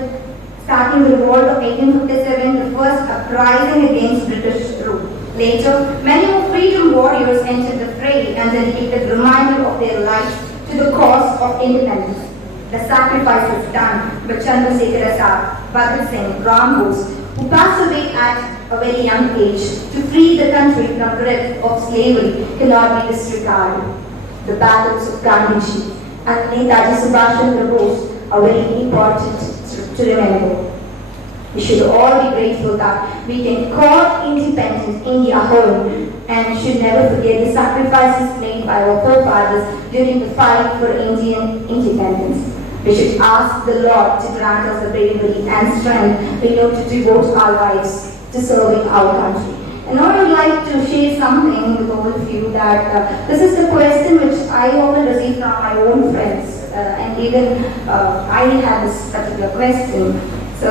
starting the revolt of 1857, the first uprising against British rule. Later, many more freedom warriors entered the fray and dedicated the remainder of their lives to the cause of independence. The sacrifices done by Chandrasekhar Azad, Bhagat Singh, Ram Bose, who passed away at a very young age to free the country from grip of slavery cannot be disregarded. The battles of Gandhiji and Netaji Subhash Chandra Bose are very important to remember. We should all be grateful that we can call independent India home and should never forget the sacrifices made by our forefathers during the fight for Indian independence. We should ask the Lord to grant us the bravery and strength we know to devote our lives to serving our country. And now I would like to share something with all of you that this is the question which I often receive from my own friends and even I had this particular question. So,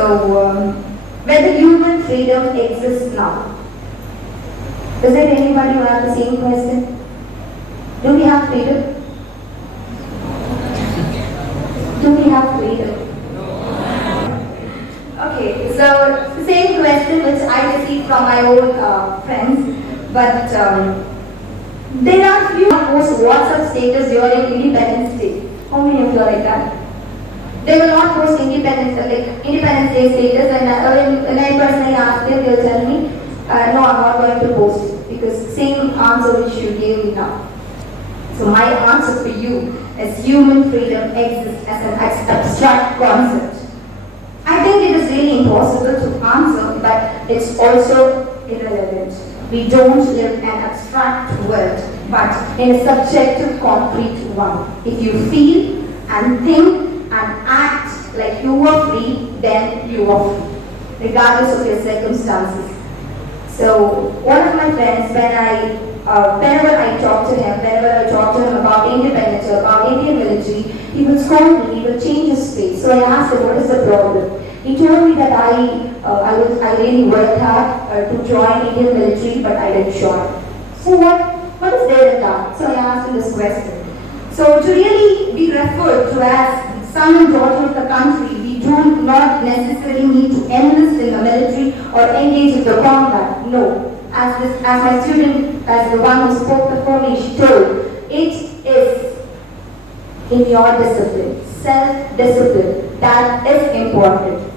whether human freedom exists now? Is there anybody who has the same question? Do we have freedom? Do we have freedom? Okay, so the same question question which I received from my own friends, but there are few post WhatsApp status during Independence Day. How many of you are like that? They will not post Independence Day status, and when I personally ask them, they will tell me, no, I'm not going to post it, because same answer which you gave me now. So my answer for you is human freedom exists as an abstract concept. I think it is really impossible to answer, but it's also irrelevant. We don't live in an abstract world, but in a subjective, concrete one. If you feel and think and act like you are free, then you are free, regardless of your circumstances. So one of my friends, whenever I talk to him about independence or about Indian military, he will scold me, he will change his face. So I asked him, what is the problem? He told me that I really worked hard to join Indian military, but I didn't join. So what is there in that? So I asked him this question. So to really be referred to as son and daughter of the country, we do not necessarily need to enlist in the military or engage in the combat. No. As my student, as the one who spoke before me, she told, it is in your discipline, self-discipline, that is important.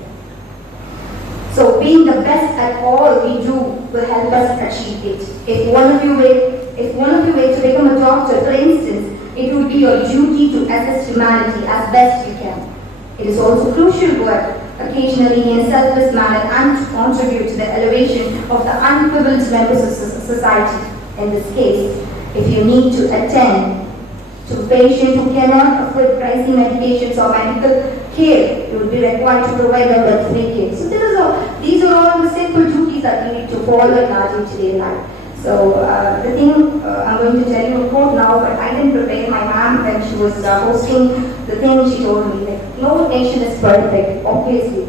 So being the best at all we do will help us achieve it. If one of you were to become a doctor, for instance, it would be your duty to assist humanity as best you can. It is also crucial to work occasionally in a selfless manner and to contribute to the elevation of the unprivileged members of society. In this case, if you need to attend to a patient who cannot afford pricey medications or medical care, you will be required to provide them with free care. So these are all the simple duties that we need to follow in our day-to-day life. So the thing, I'm going to tell you a quote now, but I didn't prepare. My mom, when she was hosting the thing, she told me, like, no nation is perfect, obviously.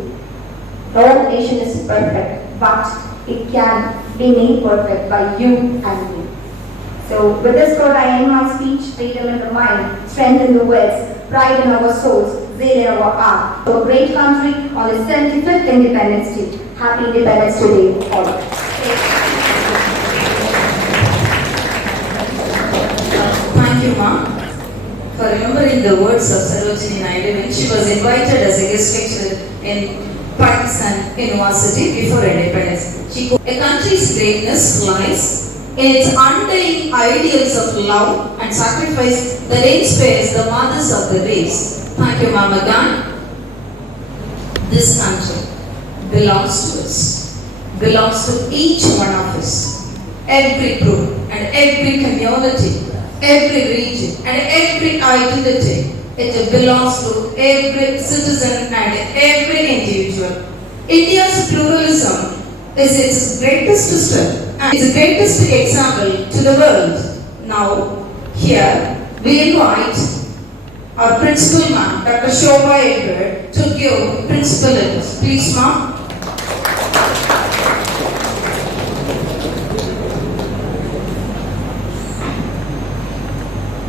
No nation is perfect, but it can be made perfect by you and me. So with this quote, I end my speech. Freedom in the mind, strength in the words, pride in our souls, zeal in our heart. So a great country on its 75th Independence Day. Happy Independence Day, all. Thank you, ma'am, for remembering the words of Sarojini Naidu when she was invited as a guest lecturer in Pakistan University before independence. A country's greatness lies in its undying ideals of love and sacrifice that inspires the mothers of the race. Thank you, ma'am, again. This country belongs to us, belongs to each one of us, every group and every community, every region and every identity. It belongs to every citizen and every individual. India's pluralism is its greatest strength and its greatest example to the world. Now, here we invite our principal ma'am, Dr. Shobha Edward, to give principal address. Please, ma'am.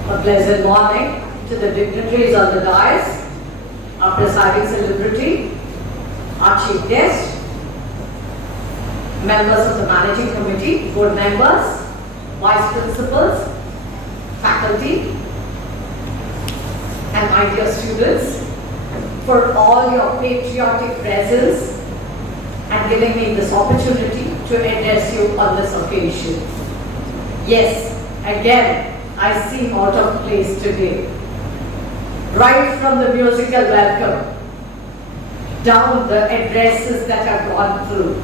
A pleasant morning to the dignitaries on the dais, our presiding celebrity, our chief guest, members of the managing committee, board members, vice principals, faculty, and my dear students, for all your patriotic presence and giving me this opportunity to address you on this occasion. Yes, again, I seem out of place today. Right from the musical welcome, down the addresses that I've gone through.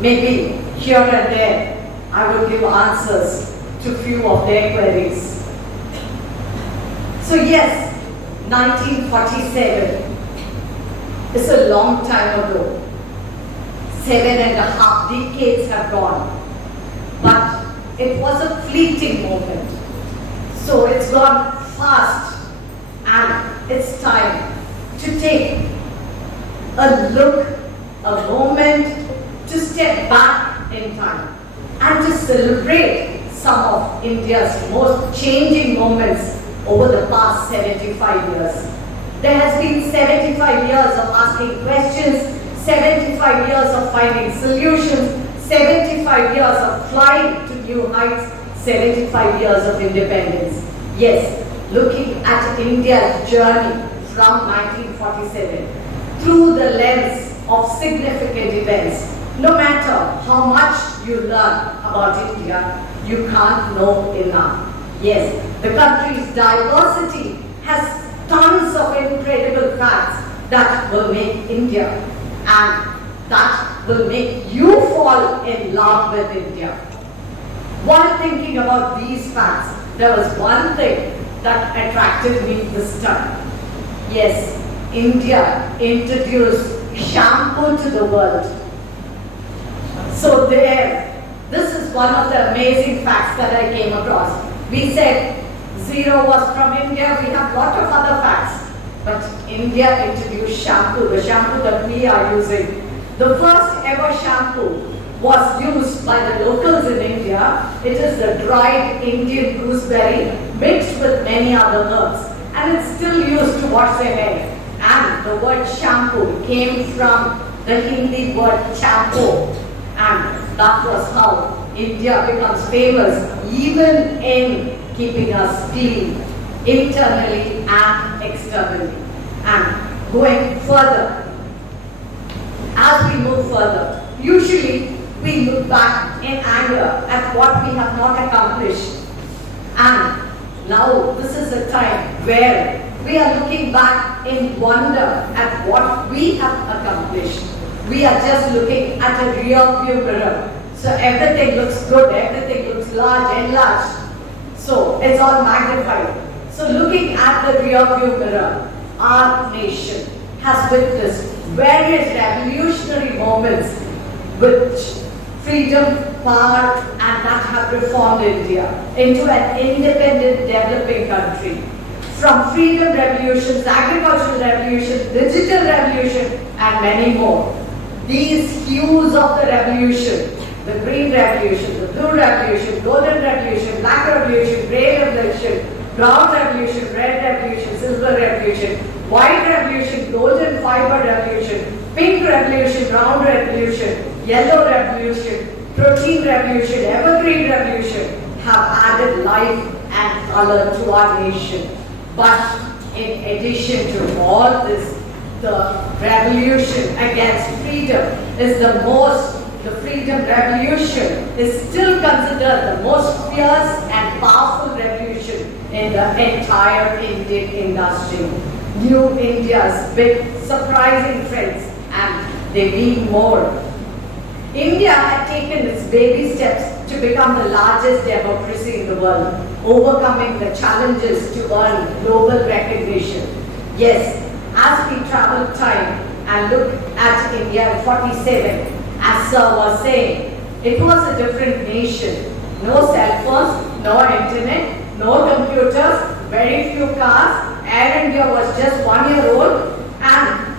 Maybe here and there, I will give answers to few of their queries. So yes, 1947 is a long time ago. 7.5 decades have gone. But it was a fleeting moment. So it's gone fast, and it's time to take a look, a moment to step back in time and to celebrate some of India's most changing moments over the past 75 years. There has been 75 years of asking questions, 75 years of finding solutions, 75 years of flying to new heights, 75 years of independence. Yes, looking at India's journey from 1947 through the lens of significant events. No matter how much you learn about India, you can't know enough. Yes, the country's diversity has tons of incredible facts that will make India, and that will make you fall in love with India. While thinking about these facts, there was one thing that attracted me this time. Yes, India introduced shampoo to the world. So this is one of the amazing facts that I came across. We said zero was from India, we have a lot of other facts. But India introduced shampoo, the shampoo that we are using. The first ever shampoo was used by the locals in India. It is the dried Indian gooseberry mixed with many other herbs. And it's still used to wash their hair. And the word shampoo came from the Hindi word shampoo. And that was how India becomes famous, even in keeping us clean, internally and externally. And going further, as we move further, usually we look back in anger at what we have not accomplished. And now this is a time where we are looking back in wonder at what we have accomplished. We are just looking at a rear view mirror. So everything looks good, everything looks large, enlarged. So it's all magnified. So looking at the rear view mirror, our nation has witnessed various revolutionary moments which freedom, power, and that have reformed India into an independent developing country. From freedom revolutions, agricultural revolution, digital revolution, and many more. These hues of the revolution, the green revolution, the blue revolution, golden revolution, black revolution, grey revolution, brown revolution, red revolution, silver revolution, white revolution, golden fiber revolution, pink revolution, round revolution, yellow revolution, protein revolution, evergreen revolution have added life and color to our nation. But in addition to all this, the revolution against freedom is the freedom revolution is still considered the most fierce and powerful revolution in the entire Indian industry. New India's big surprising trends, and they mean more. India had taken its baby steps to become the largest democracy in the world, overcoming the challenges to earn global recognition. Yes, as we travel time and look at India in 47, as Sir was saying, it was a different nation. No cell phones, no internet, no computers, very few cars. Air India was just 1 year old, and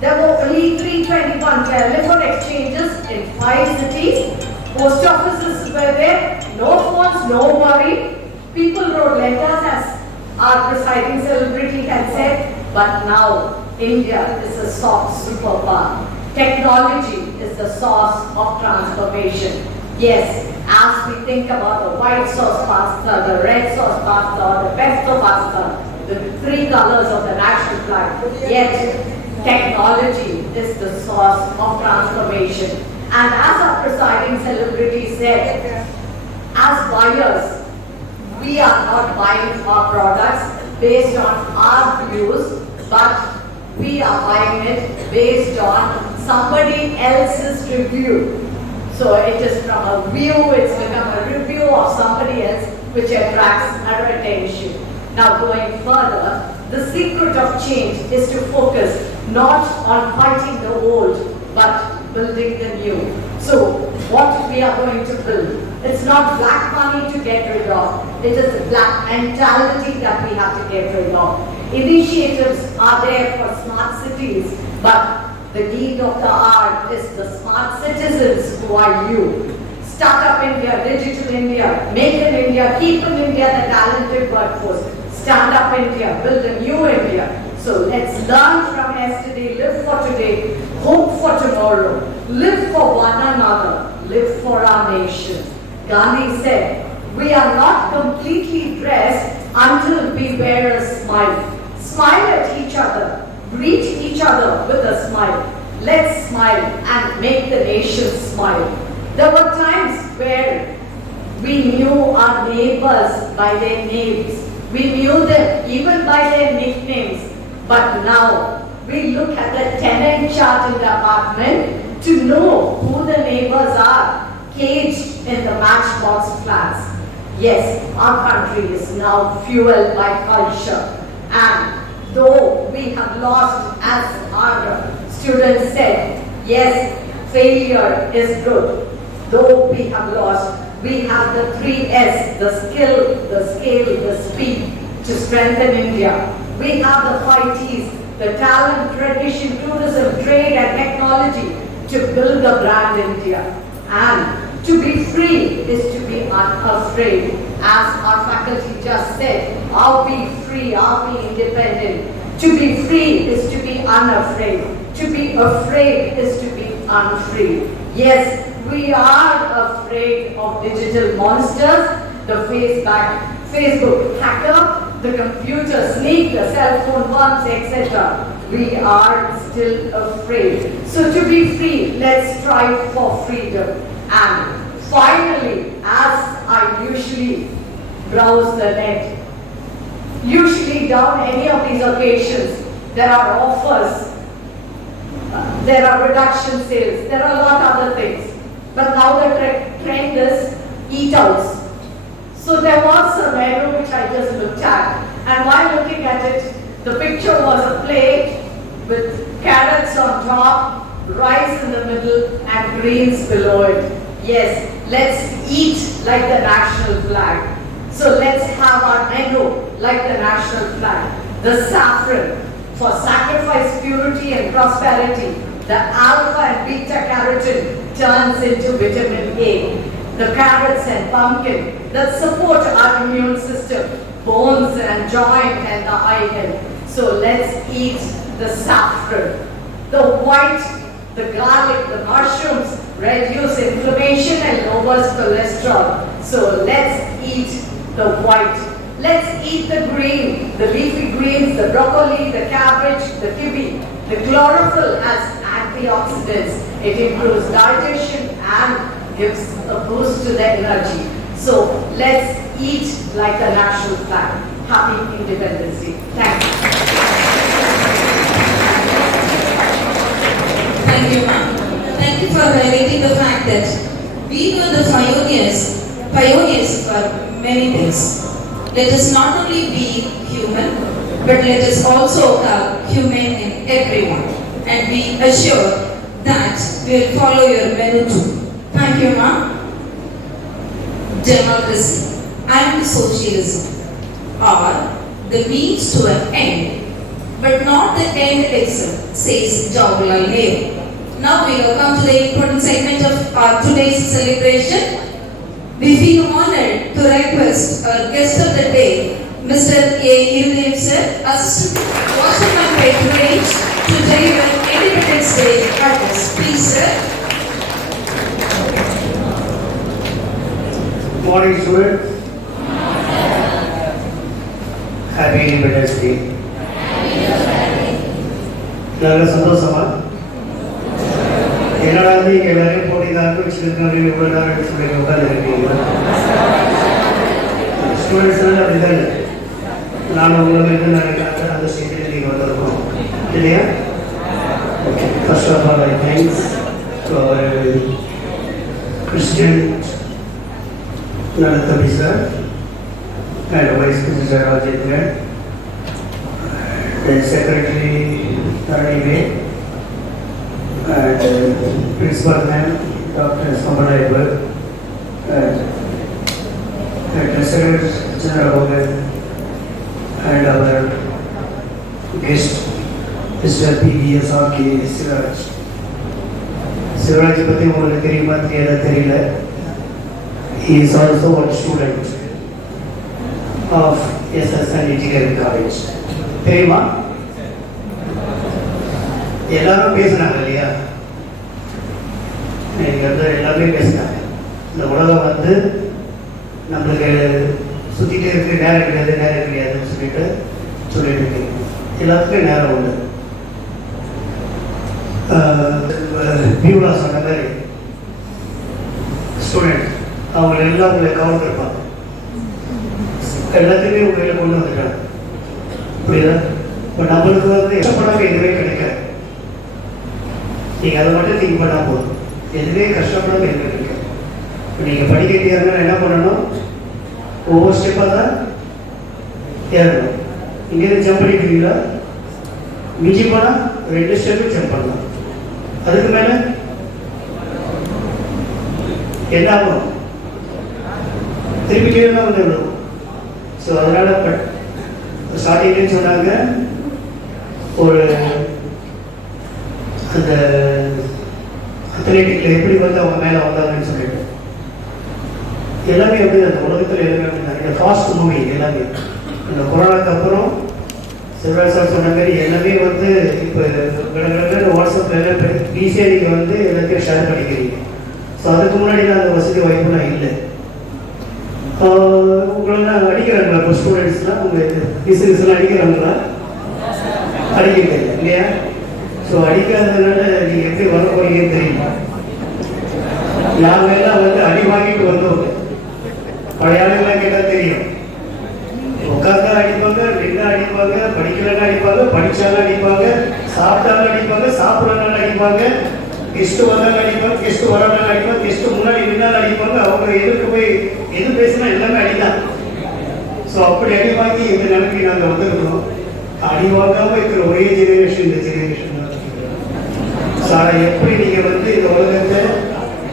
there were only 321 telephone exchanges in 5 cities. Post offices were there, no phones, no worry. People wrote letters, as our presiding celebrity had said, but now India is a soft superpower. Technology is the source of transformation. Yes, as we think about the white sauce pasta, the red sauce pasta, or the pesto pasta, the 3 colors of the national flag, yet technology is the source of transformation. And as our presiding celebrity said, as buyers, we are not buying our products based on our views, but we are buying it based on somebody else's review. So it is from a view, it's become a review of somebody else which attracts our attention. Now going further, the secret of change is to focus not on fighting the old, but building the new. So what we are going to build, it's not black money to get rid of, it is a black mentality that we have to get rid of. Initiatives are there for smart cities, but the need of the hour is the smart citizens who are you. Startup India, Digital India, Make in India, Keep in India, the talented workforce. Stand up India, build a new India. So let's learn from yesterday, live for today, hope for tomorrow, live for one another, live for our nation. Gandhi said, we are not completely dressed until we wear a smile. Smile at each other, greet each other with a smile. Let's smile and make the nation smile. There were times where we knew our neighbors by their names. We knew them even by their nicknames. But now we look at the tenant chart in the apartment to know who the neighbors are, caged in the matchbox flats. Yes, our country is now fueled by culture. And though we have lost, as our students said, yes, failure is good. Though we have lost, we have the 3S, the skill, the scale, the speed to strengthen India. We have the 5 Ts, the talent, tradition, tourism, trade and technology to build the brand India. And to be free is to be unafraid. As our faculty just said, are we free, are we independent? To be free is to be unafraid. To be afraid is to be unfree. Yes, we are afraid of digital monsters, the Facebook hacker, the computer sneak, the cell phone worms, etc. We are still afraid. So to be free, let's strive for freedom. And finally, as I usually browse the net, usually down any of these occasions, there are offers, there are reduction sales, there are a lot of other things. But now the trend is eat outs. So there was a menu which I just looked at, and while looking at it, the picture was a plate with carrots on top, rice in the middle, and greens below it. Yes, let's eat like the national flag. So let's have our menu like the national flag. The saffron for sacrifice, purity, and prosperity. The alpha and beta carotene turns into vitamin A. The carrots and pumpkin that support our immune system, bones and joint and the eye health. So let's eat the saffron. The white, the garlic, the mushrooms reduce inflammation and lowers cholesterol. So let's eat the white. Let's eat the green, the leafy greens, the broccoli, the cabbage, the kiwi. The chlorophyll has antioxidants. It improves digestion and gives a boost to the energy. So let's eat like the national flag. Happy Independence Day. Thank you. Thank you, ma'am. Thank you for highlighting the fact that we were the pioneers for many things. Let us not only be human, but let us also have human in everyone. And be assured that we will follow your menu too. Thank you, ma'am. Democracy and socialism are the means to an end, but not the end itself, says Jawaharlal Nehru. Now we will come to the important segment of our today's celebration. We feel honored to request our guest of the day, Mr. A. Irdev sir, Assistant Washerman Patronage, to deliver Independence Day address. Please, sir. Good morning, students. Happy Independence Day. நல்ல சந்தோஷமா என்னடா நீங்க எல்லாரையும் போட்டிதான் வச்சிருக்காங்க இவ்வளவு நேரம் சொல்லி உட்கார்ந்து இருக்கீங்க ஸ்டூடெண்ட்ஸ் எல்லாம் அப்படிதான் நான் உங்களுக்கு நினைக்கிறேன் அந்த ஸ்டேஜில் நீங்கள் வந்திருக்கோம் இல்லையா okay first of all I thanks to our Christian Nalathami sir and Vice President Rajendra, the Secretary Tarani and Principal Ma'am Dr. Samanaibar and Treasurer General Hogan and our guest Mr. P.V.S. K.C.S. Sivaraj பத்தி உங்களுக்கு தெரியுமா தெரியல. He is also a student of K.C.S. Engineering College. தெரியுமா? எல்லாரும் பேசுனாங்க இல்லையா, இன்னைக்கு வந்து எல்லாமே பேசுனாங்க. இந்த உலகம் வந்து நம்மளுக்கு சுற்றிட்டே இருக்கு, நேரம் கிடையாதுன்னு சொல்லிட்டு இருக்கு. எல்லாத்துக்கும் நேரம் உண்டு. பியூலா சொன்ன மாதிரி ஸ்டூடெண்ட் அவங்க எல்லாம் உங்களை கவர்ந்துருப்பாங்க, எல்லாத்தையுமே உங்களை கொண்டு வந்துட்டாங்க. புரியுதா? இப்போ நம்மளுக்கு வந்து கஷ்டப்படாம எதுவுமே கிடைக்காது. நீங்கள் அதை மட்டும் திங்க் பண்ணால் போதும், எதுவே கஷ்டப்படாமல் எதுவுமே கிடைக்காது. இப்போ நீங்கள் படிக்கிறீங்கன்னா என்ன பண்ணணும், ஒவ்வொரு ஸ்டெப்பாக தான் ஏறணும். இங்கேருந்து ஜம்ப் பண்ணிக்கிறீங்களா, மிஞ்சி போனால் 2 ஸ்டெப்பு ஜம்ப் பண்ணலாம். அதுக்கு மேலே என்ன ஆகும், திருப்பி கீழே வந்து விடும். ஸோ அதனால் ஸ்டார்டிங்லேயும் சொன்னாங்க, ஒரு அந்த அத்லெட்டிக்கில் எப்படி வந்து அவங்க மேலே வந்தாங்கன்னு சொல்லிட்டு எல்லாமே எப்படி அந்த உலகத்தில் எல்லாமே அப்படி நிறைய ஃபாஸ்ட் மூவிங் எல்லாமே. அந்த கொரோனாக்கு அப்புறம் சிவராஜ் சார் சொன்ன மாதிரி எல்லாமே வந்து இப்போ வாட்ஸ்அப்பில் ஈஸியாக நீங்கள் வந்து எல்லாத்தையும் ஷேர் பண்ணிக்கிறீங்க. ஸோ அதுக்கு முன்னாடி அந்த வசதி வாய்ப்புலாம் இல்லை. உங்களெல்லாம் அடிக்கிறாங்களா இப்போ ஸ்டூடெண்ட்ஸ்லாம், உங்கள் பிசினஸ்லாம் அடிக்கிறாங்களா? அடிக்கிறது இல்லை இல்லையா? ஸோ அடிக்காததுனால நீங்கள் எப்படி வர போறீங்கன்னு தெரியுமா? நாங்கள் எல்லாம் வந்து அடி வாங்கிட்டு வந்தோம். பழைய ஆளுங்களாம் கேட்டால் தெரியும். உட்காந்தா அடிப்பாங்க, நின்னா அடிப்பாங்க, படிக்கலன்னா அடிப்பாங்க, படிச்சாலும் அடிப்பாங்க, சாப்பிட்டாலும் அடிப்பாங்க, சாப்பிடலாம் அடிப்பாங்க, கெஸ்ட்டு வந்தாலும் அடிப்பாங்க, கெஸ்ட்டு வராலும் அடிப்பாங்க, கெஸ்ட்டு முன்னாடி நின்னாலும் அடிப்பாங்க. அவங்க எதிர்க்கு போய் எது பேசினா எல்லாமே அடிதான். ஸோ அப்படி அடி வாங்கி இந்த நிலைமைக்கு நாங்கள் வந்துருக்கோம். அடி வாங்காமல் இருக்கிற ஒரே ஜெனரேஷன் இந்த ஜெனரேஷன் தான். சார் எப்படி நீங்கள் வந்து இந்த உலகத்தை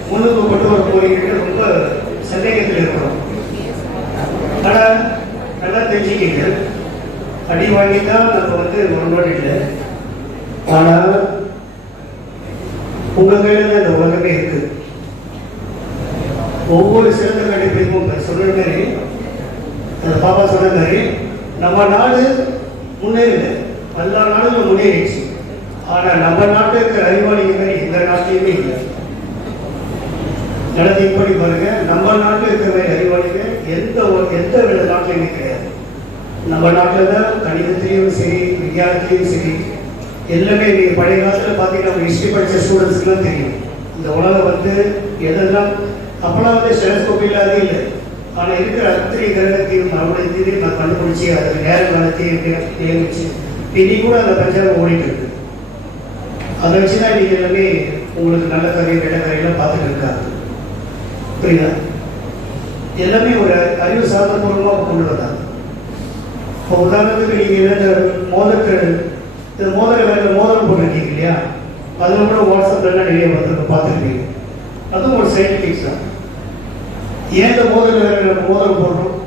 முன்னுக்கு கொண்டு வர போறீங்கன்னு ரொம்ப சந்தேகத்தில் இருக்கிறோம். ஆனால் நல்லா தெரிஞ்சுக்கிங்க, அடி வாங்கி தான் நம்ம வந்து ஒன்றோடு இல்லை. ஆனால் உங்கள் கையில் தான் இந்த உலகமே இருக்கு. ஒவ்வொரு சிறந்த கண்டுபிடிப்பும் சொல்ற மாதிரி அந்த பாப்பா சொன்ன மாதிரி நம்ம நாடு முன்னேறல, எல்லா நாடுகளும் முன்னேறிடுச்சு. ஆனால் நம்ம நாட்டில் இருக்கிற அறிவாளிங்க மாதிரி எந்த நாட்டிலையுமே இல்லை. நடத்தி பண்ணி பாருங்க, நம்ம நாட்டில் இருக்கிற மாதிரி அறிவாளிங்க எந்த வித நாட்டிலையுமே கிடையாது. நம்ம நாட்டில் தான் கணிதத்திலையும் சரி, விஞ்ஞானத்திலையும் சரி, எல்லாமே நீங்கள் பழைய காலத்தில் பார்த்தீங்கன்னா நம்ம ஹிஸ்ட்ரி படித்த ஸ்டூடெண்ட்ஸ்க்குலாம் தெரியும். இந்த உலகம் வந்து எதெல்லாம் அப்போலாம் வந்து டெலஸ்கோப் இல்லாத இல்லை. ஆனால் இருக்கிற அத்தனை கிரகத்தையும் மறுபடியும் நான் கண்டுபிடிச்சி அதுக்கு நேர காலத்தையும் நியமிச்சு இன்னைக்கு கூட அந்த பஞ்சாபம் ஓடிட்டு இருக்கு. அதை வச்சு தான் நீங்கள் எல்லாமே உங்களுக்கு நல்ல கதை கெட்ட கதையெல்லாம் பார்த்துட்டு இருக்காங்க. புரியுதா? எல்லாமே ஒரு அறிவு சாதனபூர்வமாக கொண்டு வந்தாங்க. இப்போ உதாரணத்துக்கு நீங்கள் என்ன மோதிர வேலை மோதிரம் போட்டிருக்கீங்க இல்லையா, அதில் கூட வாட்ஸ்அப்லாம் நிறைய பார்த்துருக்கீங்க. அதுவும் ஒரு சயின்டிஃபிக்ஸ் தான். ஏன் இந்த மோதிர வேலை மோதிரம் போடுறோம்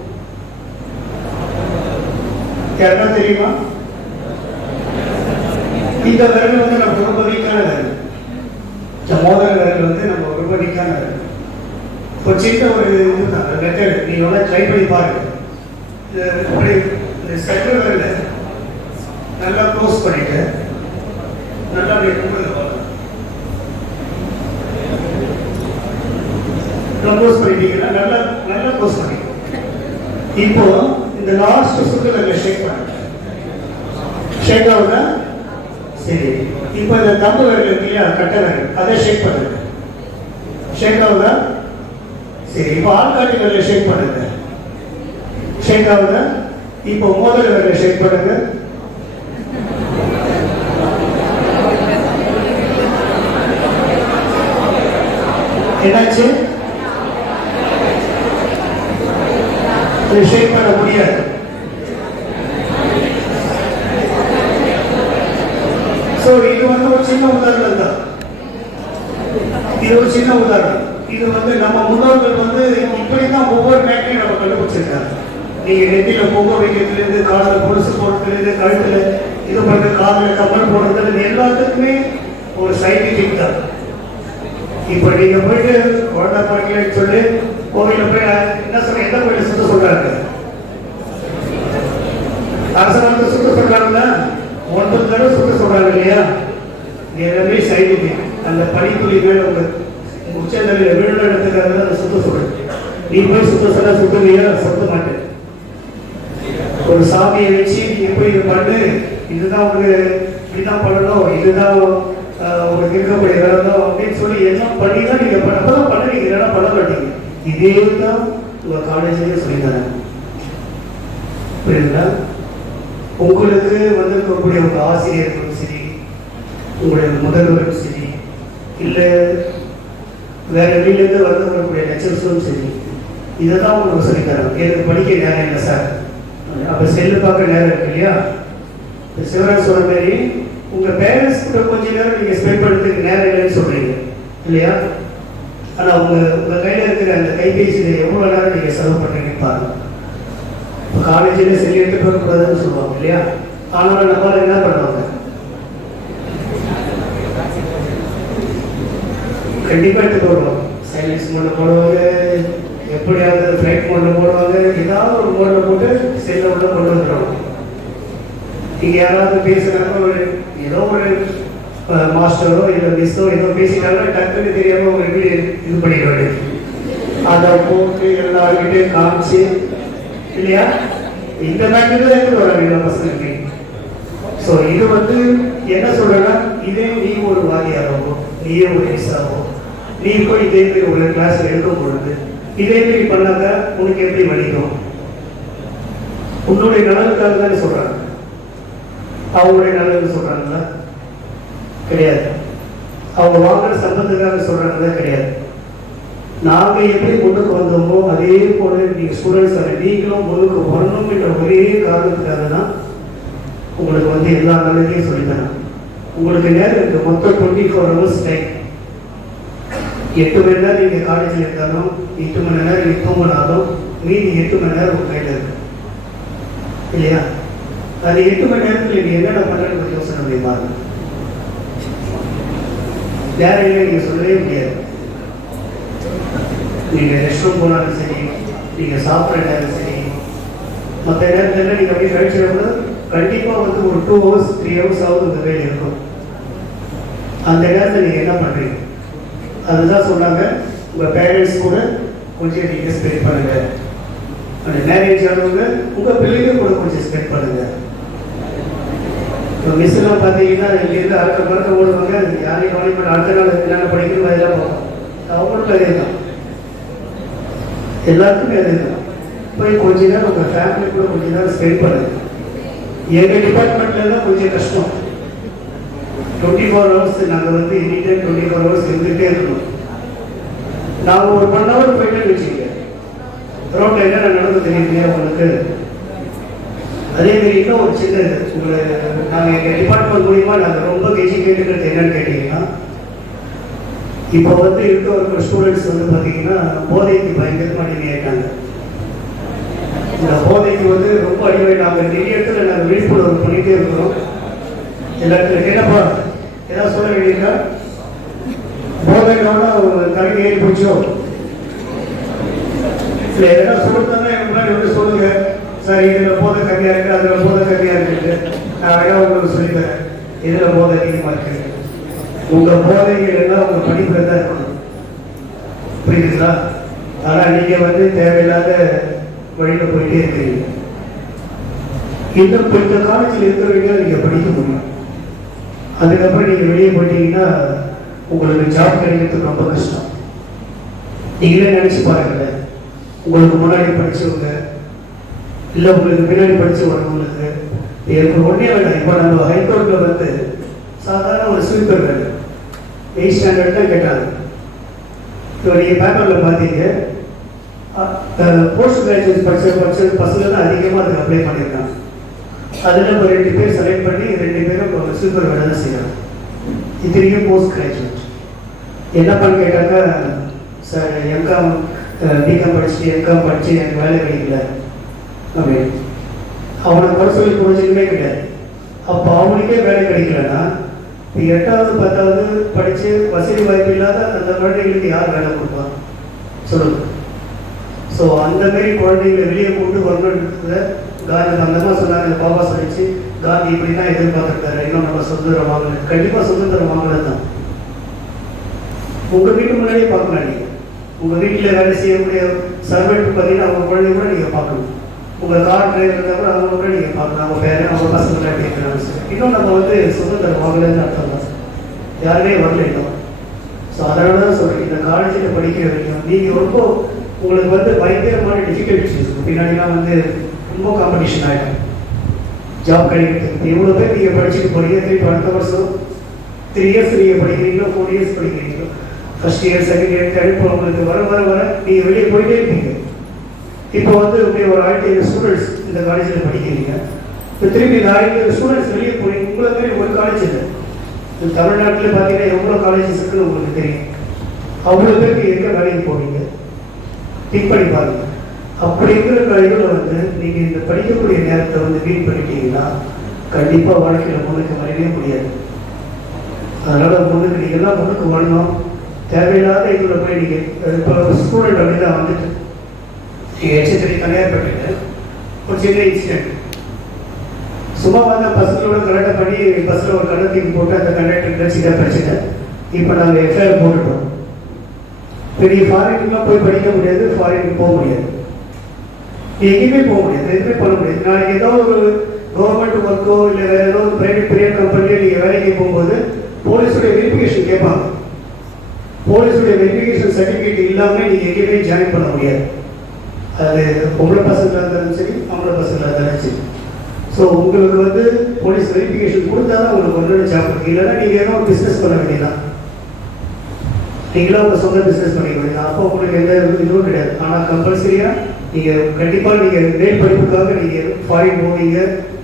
யாருன்னா தெரியுமா? இந்த விரல் வந்து நம்ம ரொம்ப வீக்கான விரல். இந்த மோதிர விரல் வந்து நம்ம ரொம்ப வீக்கான விரல். ஒரு சின்ன ஒரு இதுதான் மெத்தட், நீங்கள் வேணா ட்ரை பண்ணி பாருங்க. இந்த செகண்ட் விரல நல்லா க்ளோஸ் பண்ணிட்டு நல்லா அப்படியே க்ளோஸ் பண்ணிட்டீங்கன்னா நல்லா நல்லா க்ளோஸ் பண்ணிக்கணும். இப்போ இந்த லாஸ்ட் சுற்றுல ஷேக் பண்ணுங்க. ஷேக் ஆகுதா? சரி. இப்போ இந்த தம்பு விரல் இருக்கு இல்லையா, கட்டை விரல், அதை ஷேக் பண்ணுங்க. ஷேக் ஆகுதா? சரி. இப்போ ஆள்காட்டி விரல ஷேக் பண்ணுங்க. ஷேக் ஆகுதா? இப்போ மோதிர விரல ஷேக் பண்ணுங்க. என்னாச்சு? ஷேக் பண்ண முடியாது. ஸோ இது வந்து ஒரு சின்ன உதாரணம் தான். இது ஒரு சின்ன உதாரணம். இது வந்து நம்ம முன்னோர்கள் வந்து இப்படிதான் ஒவ்வொரு மேட்டையும் நம்ம கண்டுபிடிச்சிருக்காங்க. நீங்க நெத்தியில பொங்க வைக்கிறதுலேருந்து, காலில் கொலுசு போடுறதுலேருந்து, கழுத்துல இது பண்ற, காலில் கமல் போடுறதுலேருந்து எல்லாத்துக்குமே ஒரு சயின்டிஃபிக் தான். இப்போ நீங்க போயிட்டு குழந்தை பிறக்கலன்னு சொல்லி கோவில போய் என்ன சொல்ற, எந்த கோயில சுத்த சொல்றாங்க? அரசாங்கத்தை சுத்த சொல்றாங்கன்னா 9 தடவை சுத்த சொல்றாங்க இல்லையா? எல்லாமே சைடிஃபிக். அந்த பனித்துளி மேலே உங்கள் உச்சந்தலையில் விழுந்த இடத்துக்காக தான் அதை சுத்த சொல்கிறேன். நீ போய் சுத்த சொல்ல சுத்தலையா சுத்த மாட்டேன். ஒரு சாமியை வச்சு நீங்கள் போய் இதை பண்ணு, இதுதான் உங்களுக்கு இப்படிதான் பண்ணணும், இதுதான் உங்களுக்கு இருக்கக்கூடிய வேலைதான் அப்படின்னு சொல்லி எல்லாம் பண்ணி தான் நீங்கள் அப்பதான் பண்ணுவீங்க, இல்லைன்னா பண்ண மாட்டீங்க. இதே தான் உங்கள் காலேஜ்லேயே சொல்லித்தரேன். புரியுதுங்களா? உங்களுக்கு வந்திருக்கக்கூடிய உங்கள் ஆசிரியர்களும் சரி, உங்களுடைய முதல்வரும் சரி, இல்லை வேற வெளியிலேருந்து வந்து வரக்கூடிய லெக்சர்ஸும் சரி, இதை தான் உங்களுக்கு சொல்லித்தரேன். எனக்கு படிக்க நேரம் இல்லை சார், அப்போ செல்லு பார்க்க நேரம் இருக்கு இல்லையா? சிவராஜ் சொல்ற மாதிரி உங்கள் பேரண்ட்ஸ் கூட கொஞ்ச நேரம் நீங்கள் ஸ்பெண்ட் பண்ணுறதுக்கு நேரம் இல்லைன்னு சொல்கிறீங்க இல்லையா? ஆனால் உங்கள் கையில் இருக்கிற அந்த கைபேசியில் எவ்வளோ நேரம் நீங்கள் செலவு பண்ணுறீங்கன்னு பாருங்கள். இப்போ காலேஜில் செல்லு எடுத்துகிட்டு வரக்கூடாதுன்னு சொல்லுவாங்க இல்லையா? ஆனால் நம்மளால் என்ன பண்ணுவாங்க? கண்டிப்பாக எடுத்துகிட்டு வருவாங்க. சைலன்ஸ் மோடில் போடுவாங்க, எப்படியாவது ஃப்ளைட் மோடில் போடுவாங்க, ஏதாவது ஒரு மோடில் போட்டு செல்லை உள்ள கொண்டு வந்துடுவாங்க. நீங்கள் யாராவது பேசுகிறாங்க, ஒரு ஏதோ ஒரு மாஸ்டரோ இல்லை மிஸ்ஸோ ஏதோ பேசிட்டாங்கன்னா டக்குன்னு தெரியாமல் ஒரு வீடியோ இது பண்ணிடுவாங்க. அதை போட்டு எல்லாருக்கிட்டையும் காமிச்சு இல்லையா? இந்த பேங்கில் தான் எடுத்து வராங்க எல்லா பசங்களுக்கு. ஸோ இது வந்து என்ன சொல்கிறேன்னா, இதே நீ ஒரு வாதியாராகவோ நீயே ஒரு மிஸ்ஸாகவோ நீ போய் இதே மாதிரி ஒரு கிளாஸில் எடுக்கும் பொழுது இதே மாதிரி பண்ணாக்க உனக்கு எப்படி வலிக்கும்? உன்னுடைய நலனுக்காக தானே சொல்கிறாங்க. அவங்களுடைய நலனுக்கு சொல்கிறாங்களா? கிடையாது. அவங்க வாங்குற சம்பந்தத்துக்காக சொல்கிறாங்களா? கிடையாது. நாங்கள் எப்படி முன்னுக்கு வந்தோமோ அதே போல நீங்கள் ஸ்டூடெண்ட்ஸ் நீங்களும் முன்னுக்கு வரணும் என்ற ஒரே காரணத்துக்காக தான் உங்களுக்கு வந்து எல்லா நல்லதையும் சொல்லித்தரேன். உங்களுக்கு நேரம் இருக்குது, மொத்தம் 24 hours டைம். 8 மணி நேரம் நீங்கள் காலேஜில் இருந்தாலும் 8 மணி நேரம் நீங்கள் தூங்கினாலும் மீதி 8 மணி நேரம் உங்கள் கையில் இருக்கு இல்லையா? அது 8 மணி நேரத்தில் நீங்கள் என்னென்ன பண்ணுறதுன்னு யோசனை முடியுமா? நேரம் இல்லை நீங்கள் சொல்லவே முடியாது. நீங்கள் ரெஸ்ட் ரூம் போனாலும் சரி, நீங்கள் சாப்பிட்ற நேரம் சரி, மற்ற நேரத்தில் நீங்கள் அப்படியே கழிச்சிடக்கூட கண்டிப்பாக வந்து ஒரு 2 hours 3 hours ஆகுது உங்கள் கையில் இருக்கும். அந்த நேரத்தில் நீங்கள் என்ன பண்ணுறீங்க? அதுதான் சொன்னாங்க, உங்கள் பேரண்ட்ஸ் கூட கொஞ்சம் நீங்கள் ஸ்பெண்ட் பண்ணுங்கள். அந்த மேரேஜ் ஆனவங்க உங்கள் பிள்ளைங்க கூட கொஞ்சம் ஸ்பெண்ட் பண்ணுங்கள். இப்போ மிஸ்ஸெல்லாம் பார்த்தீங்கன்னா இங்கேருந்து அடுத்த பறக்க ஓடுவாங்க, யாரையும் கவனிப்பட அடுத்த நாள் என்னென்ன படிக்கணும் அதெல்லாம் பார்ப்போம். அவங்களுக்கும் அதே தான், எல்லாருக்குமே அதே தான். போய் கொஞ்ச நேரம் உங்கள் ஃபேமிலி கூட கொஞ்ச நேரம் ஸ்பெண்ட் பண்ணுங்கள். எங்கள் டிபார்ட்மெண்ட்டில் தான் கொஞ்சம் கஷ்டம். 24 hours நாங்கள் வந்து எனி டைம் 24 hours இருந்துகிட்டே இருக்கணும். நாங்கள் ஒரு 1 hour போயிட்டு வச்சுக்கோங்க, ரோட்டில் என்னென்ன நடந்து தெரியுங்க உங்களுக்கு. அதேமாரி இன்னும் ஒரு சின்ன இது உங்களை நாங்கள் எங்கள் டிபார்ட்மெண்ட் மூலிமா நாங்கள் ரொம்ப கேட்டுக்கிறது என்னன்னு கேட்டிங்கன்னா, இப்போ வந்து இருக்கிற ஸ்டூடெண்ட்ஸ் வந்து பார்த்தீங்கன்னா போதைக்கு பயங்கரமாக அடிமையாயிட்டாங்க. இந்த போதைக்கு வந்து ரொம்ப அடிமையாயிட்டாங்க. நிறைய இடத்துல நாங்கள் விழிப்புணர்வு பண்ணிகிட்டே இருக்கிறோம். எல்லாத்துக்கும் என்னப்பா ஏதாவது சொல்ல வேண்டியிருக்கா? போதைகளோட தலைக்கு ஏறி போச்சோ இல்லை எதனா சொல்லுறதுன்னா எனக்கு முன்னாடி வந்து சொல்லுங்க சார், இதில் போதை கம்மியாக இருக்குது, அதில் போதை கம்மியாக இருக்குது, நான் வேணா உங்களுக்கு சொல்லித்தரேன் இதில் போதை அதிகமாக இருக்குது. உங்கள் போதைகள் எல்லாம் உங்கள் படிப்பில் தான் இருக்கணும், புரியுதுங்களா? ஆனால் நீங்கள் வந்து தேவையில்லாத வழியில் போயிட்டே இருக்கிறீங்க. இன்னும் இந்த காலேஜில் இருக்கிறவங்க நீங்கள் படிக்க முடியும். அதுக்கப்புறம் நீங்கள் வெளியே போயிட்டீங்கன்னா உங்களுக்கு ஜாப் கிடைக்கிறதுக்கு ரொம்ப கஷ்டம். நீங்களே நினச்சி பாருங்களேன், உங்களுக்கு முன்னாடி படித்தவங்க இல்லை உங்களுக்கு பின்னாடி படித்து வரவங்களுக்கு எனக்கு ஒன்றே வேண்டாம். இப்போ நம்ம ஹைகோர்ட்டில் வந்து சாதாரண ஒரு ஸ்வீப்பர் வேலை 8th ஸ்டாண்டர்ட் தான் கேட்டாங்க. இப்போ நீங்கள் பேப்பரில் பார்த்தீங்க, போஸ்ட் கிராஜுவேட் படித்த பசங்க தான் அதிகமாக அதுக்கு அப்ளை பண்ணியிருக்காங்க. அதில் இப்போ 2 பேர் செலக்ட் பண்ணி 2 பேரும் ஸ்வீப்பர் வேலை தான் செய்யறாங்க. இத்தனைக்கும் போஸ்ட் கிராஜுவேட். என்ன பண்ண கேட்டாங்க, சார் எம்காம் பிகாம் படிச்சுட்டு எம்காம் படித்து எனக்கு வேலை கிடைக்கல அப்படின்னு. அவனை குறை சொல்லி புரிஞ்சுக்கவே கிடையாது. அப்போ அவனுக்கே வேலை கிடைக்கலன்னா இப்போ 8வது 10வது படித்து வசதி வாய்ப்பு இல்லாத அந்த குழந்தைங்களுக்கு யார் வேலை கொடுப்பா சொல்லுங்க. ஸோ அந்த மாதிரி குழந்தைங்களை வெளியே கொண்டு வரணுன்றதுல அந்த அம்மா சொன்னாங்க, பாப்பா சொல்லிச்சு காந்தி இப்படி தான் எதிர்பார்த்துருக்காரு, இன்னும் நம்ம சுதந்திரம் வாங்கல. கண்டிப்பாக சுதந்திரம் வாங்கல தான். உங்கள் வீட்டு முன்னாடியே பார்க்கலாம். நீங்கள் உங்கள் வீட்டில் வேலை செய்யக்கூடிய சர்வெண்ட் பார்த்தீங்கன்னா அவங்க குழந்தை கூட நீங்கள் பார்க்கணும். உங்கள் கார் டிரைவர் இருந்தால் கூட அவங்க கூட நீங்கள் பார்க்கலாம். அவங்க பேரன் அவங்க பசங்க எப்படி இருக்கிறாங்க சார். இன்னும் நம்ம வந்து சுதந்திரம் வாங்கலன்னு அர்த்தம் தான். யாருமே வரல இன்னும். ஸோ அதனால தான் சொல்கிறேன், இந்த காலேஜில் படிக்கிற வரைக்கும் நீங்கள் ரொம்ப உங்களுக்கு வந்து பயங்கரமான டிஃபிகல்ட்டிஸ் இருக்கும். பின்னாடிலாம் வந்து ரொம்ப காம்படிஷன் ஆகிடும் ஜாப் கிடைக்கிறதுக்கு. எவ்வளோ பேர் நீங்கள் படிச்சுட்டு போகிறீங்க, திருப்பி அடுத்த வருஷம் 3 இயர்ஸ் நீங்கள் படிக்கிறீங்களோ 4 இயர்ஸ் படிக்கிறீங்களோ, first year second year third, இப்போ உங்களுக்கு வர வர வர நீங்கள் வெளியே போயிட்டே இருப்பீங்க. இப்போ வந்து அப்படியே ஒரு 1500 ஸ்டூடெண்ட்ஸ் இந்த காலேஜில் படிக்கிறீங்க. இப்போ திருப்பி இந்த 1500 ஸ்டூடெண்ட்ஸ் வெளியே போகிறீங்க. உங்களை மாதிரி ஒரு காலேஜ் இல்லை. தமிழ்நாட்டில் பார்த்தீங்கன்னா எவ்வளோ காலேஜஸ் இருக்குன்னு உங்களுக்கு தெரியும். அவ்வளோ பேருக்கு எங்கே வேலைக்கு போவீங்க திங்க் பண்ணி பாருங்க. அப்படி இருக்கிற இதில் வந்து நீங்கள் இந்த படிக்கக்கூடிய நேரத்தை வந்து வீண் பண்ணிட்டீங்கன்னா கண்டிப்பாக வாழ்க்கையில் முன்னுக்கு வரவே முடியாது. அதனால் முன்னுக்கு நீங்கள்லாம் முன்னுக்கு வரணும். தேவையில்லாத இதில் போய் நீங்கள் இப்போ ஸ்டூடெண்ட் அப்படி தான் வந்துட்டு நீங்கள் எச்சரிக்கை கல்யாணப்பட்டு ஒரு சின்ன இன்சிடென்ட் சும்மா வந்து பசங்களோட கலெக்டர் பண்ணி பஸ்ஸில் ஒரு கலத்திக்கு போட்டு அந்த கண்டக்டர் பிரச்சனை பிரச்சனை. இப்போ நாங்கள் எஃப்ஐஆர் போட்டுட்டோம். பெரிய ஃபாரினுக்குலாம் போய் படிக்க முடியாது, ஃபாரினுக்கு போக முடியாது, எங்கேயுமே போக முடியாது, எதுவுமே பண்ண முடியாது. நாளைக்கு ஏதோ ஒரு கவர்மெண்ட் ஒர்க்கோ இல்லை வேறு ஏதோ ஒரு ப்ரைவேட் கம்பெனியோ நீங்கள் வேலைக்கு போகும்போது போலீஸுடைய வெரிஃபிகேஷன் கேட்பாங்க. போலீஸுடைய வெரிஃபிகேஷன் சர்டிஃபிகேட் இல்லாமல் நீங்கள் எங்கேயுமே ஜாயின் பண்ண முடியாது. அது பொம்பளை பசங்களாக இருந்தாலும் சரி, ஆம்பளை பசங்களாக இருந்தாலும் சரி. ஸோ உங்களுக்கு வந்து போலீஸ் வெரிஃபிகேஷன் கொடுத்தா தான் உங்களுக்கு ஒன்று ஜாப் இருக்குது. இல்லைன்னா நீங்கள் ஏதோ ஒரு பிஸ்னஸ் பண்ண வேண்டியதான், நீங்களாம் உங்கள் சொந்த பிஸ்னஸ் பண்ணிக்க வேண்டியதான். அப்போ உங்களுக்கு எந்த இதுவும் கிடையாது. ஆனால் கம்பல்சரியாக நீங்கள் கண்டிப்பாக நீங்கள் மேல் படிப்புக்காக நீங்கள் ஃபாரின் போவீங்க,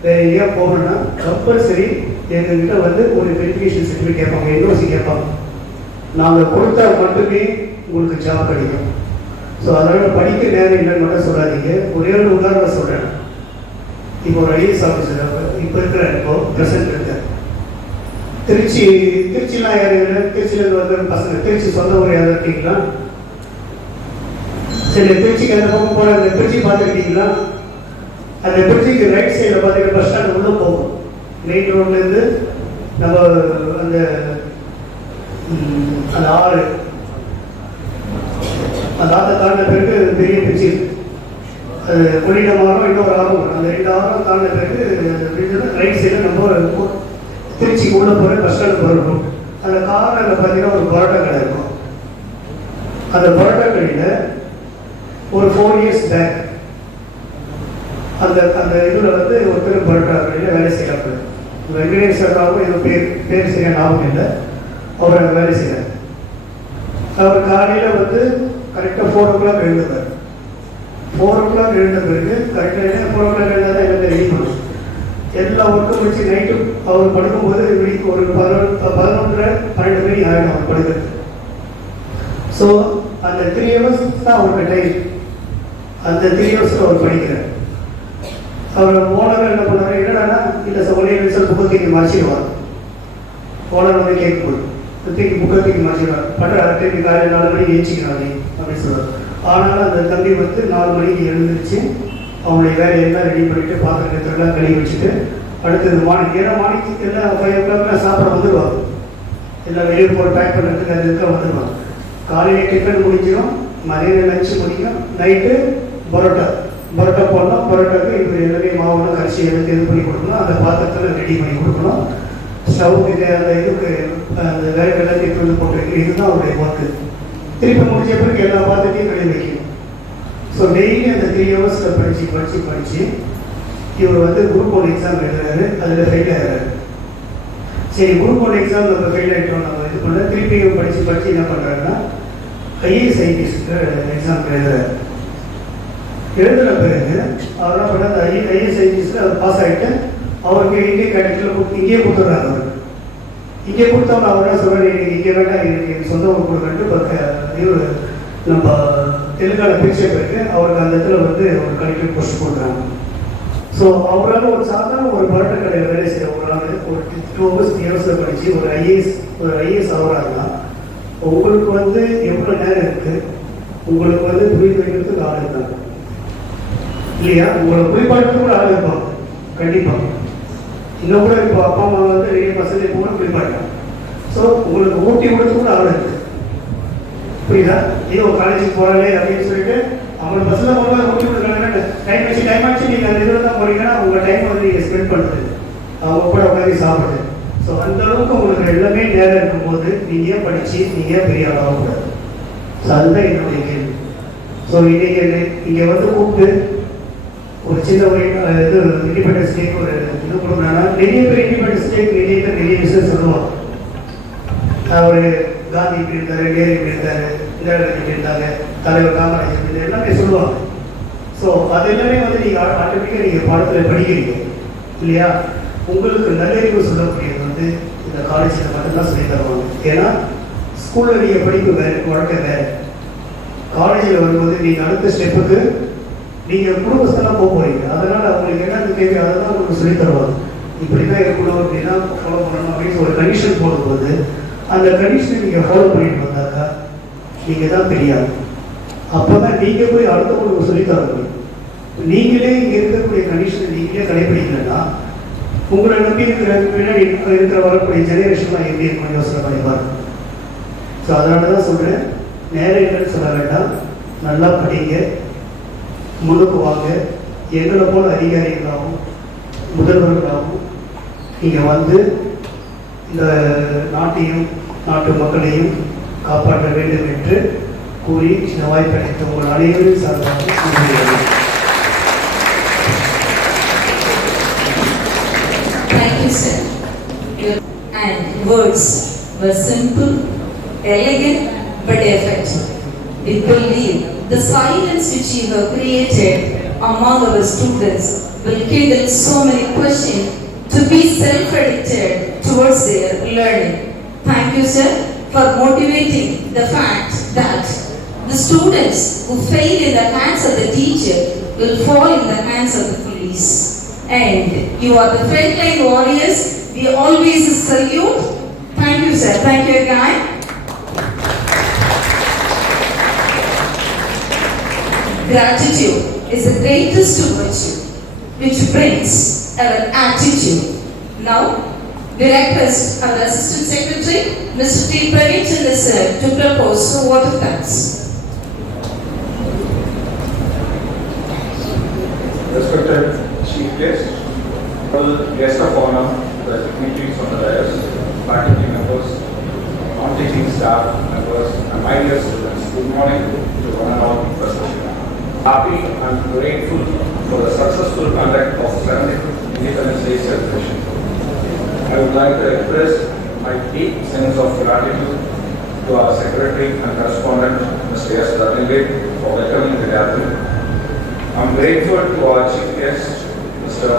வேறு எங்கேயா போகணுன்னா கம்பல்சரி எங்ககிட்ட வந்து ஒரு வெரிஃபிகேஷன் சர்டிஃபிகேட் கேட்பாங்க, என்ஓசி கேட்பாங்க. நாங்கள் கொடுத்தா மட்டுமே உங்களுக்கு ஜாப் கிடைக்கும். ஸோ அதனால் படிக்க நேரம் இல்லைன்னு மட்டும் சொல்லாதீங்க. ஒரே ஒரு உதாரணம் சொல்கிறேன். இப்போ ஒரு ஐஏஎஸ் ஆஃபீஸர் இப்போ இருக்கிற இப்போ ப்ரெசென்ட் இருக்கார். திருச்சிலாம் யார் இல்லை, திருச்சியிலேருந்து வந்து பசங்க திருச்சி சொந்த ஊர் யாரும் இருக்கீங்களா? சரி, திருச்சிக்கு அந்த பக்கம் போகிற அந்த திருச்சி பார்த்துருக்கீங்களா? அந்த திருச்சிக்கு ரைட் சைடில் பார்த்தீங்கன்னா பஸ் ஸ்டாண்ட் உள்ளே போகும். மெயின் ரோட்லேருந்து நம்ம அந்த அந்த ஆறு அந்த ஆற்றை தாண்டின பிறகு பெரிய பிரிட்ஜ் இருக்கு. அது கொள்ளிட மாறம் இன்னொரு ஆறும், அந்த 2 ஆறும் தாண்டின பிறகு ரைட் சைடில் நம்ம திருச்சிக்கு உள்ள போகிற பஸ் ஸ்டாண்டு போகிறோம். அந்த காரில் பார்த்தீங்கன்னா ஒரு பரோட்டா கடை இருக்கும். அந்த பரோட்டா கடையில் ஒரு 4 இயர்ஸ் பேக் அந்த அந்த இதில் வந்து ஒருத்தர் பரோட்டா கடையில் வேலை செய்யறாரு. வெங்கடேஸ்வராவும் ஏதோ பேர் சரியாக ஞாபகம் இல்லை. அவர் அங்கே வேலை செய்கிறார். அவர் காலையில் வந்து கரெக்டாக 4 o'clock எழுந்துவார். 4 o'clock எழுந்த பிறகு கரெக்டாக 4 o'clock எழுந்தால் தான் எல்லாத்தையும் ரெடி பண்ணும். எல்லா ஒர்க்கும் வச்சு நைட்டு அவர் படுக்கும்போது ஒரு 11:30-12 மணி ஆகிடும் அவர் படுக்கிறது. ஸோ அந்த 3 hours தான் அவருக்கு டைம். அந்த 3 hours அவர் படிக்கிறார். அவர் ஓனர் என்ன பண்ணுவார், என்னடானா இல்லை சார் ஒரே நிமிஷம் புக்கத்துக்கு மாற்றிடுவார். ஓனர் வந்து கேட்கும்போது புக்கத்துக்கு மாற்றிடுவார். பட் அடுத்த டைம் காலையில் 4 மணிக்கு ஏச்சிக்கிறாங்க அப்படின்னு சொல்லுவார். ஆனாலும் அந்த தம்பி வந்து 4 மணிக்கு எழுந்திரிச்சு அவங்களுடைய வேலையை எல்லாம் ரெடி பண்ணிவிட்டு பாத்திரத்தெல்லாம் கழுவி வச்சுட்டு அடுத்தது மார்னிங், ஏன்னா மார்னிங் எல்லாம் 5 o'clock சாப்பிட வந்துடுவாங்க. எல்லாம் வெளியே போகிற பேக் பண்ணுறதுக்கு அது இருக்க வந்துடுவாங்க. காலையில் டிஃபன் முடிஞ்சிடும், மதியம் லஞ்சு முடிக்கும், நைட்டு பரோட்டா போடணும். பரோட்டாவுக்கு இப்போ எல்லாமே மாவுலாம் கரைச்சி எல்லாத்தையும் இது பண்ணி கொடுக்கணும். அந்த பாத்திரத்தில் ரெடி பண்ணி கொடுக்கணும். ஸ்டவ்வுக்கு அந்த இதுக்கு அந்த வேலை எல்லாத்தையும் எடுத்து வந்து போட்டுருக்கு. இதுதான் அவருடைய ஒர்க்கு. திருப்பி முடிஞ்ச பிறகு எல்லா பாத்திரத்தையும் கழுவி வைக்கணும். ஸோ டெய்லி அந்த 3 hours படித்து இவர் வந்து குரூப் 1 எக்ஸாம் எழுதுறாரு. அதில் ஃபெயில் ஆகிறாரு. சரி, குரூப் 1 எக்ஸாம் நம்ம ஃபெயில் ஆகிட்டோம், நம்ம இது பண்ண திருப்பி படித்து என்ன பண்ணுறாருன்னா ஐஏஎஸ் ஐபிஎஸ்க்கு எக்ஸாம் எழுதுறாரு. எழுதுன பிறகு அவர் என்ன பண்ண அந்த ஐஏஎஸ் ஐபிஎஸ்ல அவர் பாஸ் ஆகிட்டு அவருக்கு இங்கே கேட்டத்தில் இங்கேயே கொடுத்துட்றாரு. அவருக்கு இங்கே கொடுத்தவங்க அவர் என்ன சொல்கிறார், எனக்கு இங்கே வேண்டாம், எனக்கு சொந்த ஊர் கொடுக்குறேன்ட்டு இவர் நம்ம தெலுங்கானா பிரிச்ச பிறகு அவருக்கு அந்த இடத்துல வந்து ஒரு கலெக்டர் போஸ்ட் கொடுக்குறாங்க. ஸோ அவரால் ஒரு சாதாரண ஒரு பரோட்டா கடையில் வேலை செய்கிற ஒரு ஆள் ஒரு 2 hours 3 hours படித்து ஒரு ஐஏஎஸ் ஆகிறாருன்னா உங்களுக்கு வந்து எவ்வளோ நேரம் இருக்குது, உங்களுக்கு வந்து துணி துவைக்கிறதுக்கு ஆள் இருக்காங்க இல்லையா? உங்களை குளிப்பாடுறதுக்கு கூட ஆள் இருப்பாங்க கண்டிப்பாக. இன்னும் கூட இப்போ அப்பா அம்மா வந்து நிறைய பசங்க போகணும் குளிப்பாட்டலாம். ஸோ உங்களுக்கு ஊட்டி விடுறது கூட அவ்வளோ இருக்குது. புரியுதா? ஏதோ காலேஜுக்கு போகிறாங்களே அப்படின்னு சொல்லிட்டு அவங்க பஸ்ஸில் போகும்போது ஊட்டி விடுறாங்கன்னா டைம் ஆச்சு நீங்கள் அந்த இதில் தான் போகிறீங்கன்னா உங்கள் டைம் வந்து நீங்கள் ஸ்பெண்ட் பண்ணுறது, அவங்க கூட உட்காந்து சாப்பிடுது. ஸோ அந்த அளவுக்கு உங்களுக்கு எல்லாமே நேரம் இருக்கும்போது நீங்கள் ஏன் படித்து நீங்கள் ஏன் பெரிய ஆகக்கூடாது? ஸோ அதுதான் என்னுடைய கேள்வி. ஸோ இன்றைக்கி இங்கே வந்து கூப்பிட்டு ஒரு சின்ன ஒரு இது இண்டிபெண்டன்ஸ் டேக்கு ஒரு இது கொடுக்குறாங்கன்னா நிறைய பேர் இண்டிபெண்டன்ஸ் டேக்கு நிறைய விஷயம் சொல்லுவாங்க. அவர் காந்தி இப்படி இருந்தார், நேரு இப்படி இருந்தார், இந்திரா காந்தி இப்படி இருந்தாங்க, தலைவர் காமராஜர் இப்படி எல்லாமே சொல்லுவாங்க. ஸோ அது எல்லாமே வந்து நீங்கள் ஆட்டோமேட்டிக்காக நீங்கள் பாடத்தில் படிக்கிறீங்க இல்லையா? உங்களுக்கு நல்லறிவு சொல்லக்கூடியது வந்து இந்த காலேஜில் மட்டும்தான் சொல்லி தருவாங்க. ஏன்னா ஸ்கூலில் நீங்கள் படிப்பு வேறு, வாழ்க்கை வேறு. காலேஜில் வரும்போது நீங்கள் அடுத்த ஸ்டெப்புக்கு நீங்கள் குடும்பத்தெல்லாம் போக போகிறீங்க. அதனால் அவங்களுக்கு என்னென்ன தேவையோ அதை தான் உங்களுக்கு சொல்லி தருவாங்க. இப்படி தான் இருக்கணும், இப்படி தான் ஃபாலோ பண்ணணும் அப்படின்னு ஒரு கண்டிஷன் போடும்போது அந்த கண்டிஷனை நீங்கள் ஃபாலோ பண்ணிட்டு வந்தாக்கா நீங்கள் தான் பெரியார். அப்போ தான் நீங்கள் போய் அடுத்தவங்களுக்கு சொல்லித்தர முடியும். நீங்களே இங்கே இருக்கக்கூடிய கண்டிஷனை நீங்களே கடைபிடிக்கலன்னா உங்களை நம்பி பின்னாடி இருக்கிற வரக்கூடிய ஜெனரேஷன்லாம் எப்படி இருக்கும் யோசனை பண்ணி பாருங்க. ஸோ அதனால தான் சொல்கிறேன், நேரம் இல்லைன்னு சொல்ல வேண்டாம், நல்லா படிங்க, முன்னுக்கு வாங்க. எங்களை போல அதிகாரிகளாகவும் முதல்வர்களாகவும் நீங்கள் வந்து இந்த நாட்டையும் நாட்டு மக்களையும் காப்பாற்ற வேண்டும் என்று கூறி இந்த வாய்ப்பு அளித்த உங்கள் அனைவரும் சார்பாக நன்றி. Thank you, sir. And words were simple, elegant, but effective. We believe the silence which you have created among our students will kindle so many questions to be self-edited towards their learning. Thank you, sir, for motivating the fact that the students who fail in the hands of the teacher will fall in the hands of the police. And you are the frontline warriors. We always salute. Thank you, sir. Thank you again. Gratitude is the greatest virtue which brings our attitude. Now, we request our Assistant Secretary, Mr. T. Praveen Chandra sir, to propose a vote of thanks. Respected Chief Guest, guest of honor, the dignitaries on the dais, faculty members, non-teaching staff members, and my dear students, good morning to one and all present. Happy and grateful for the successful conduct of 75th Independence Day celebration. I would like to express my deep sense of gratitude to our Secretary and Correspondent, Mr. S. for welcoming the gathering. I am grateful to our Chief Guest, Mr.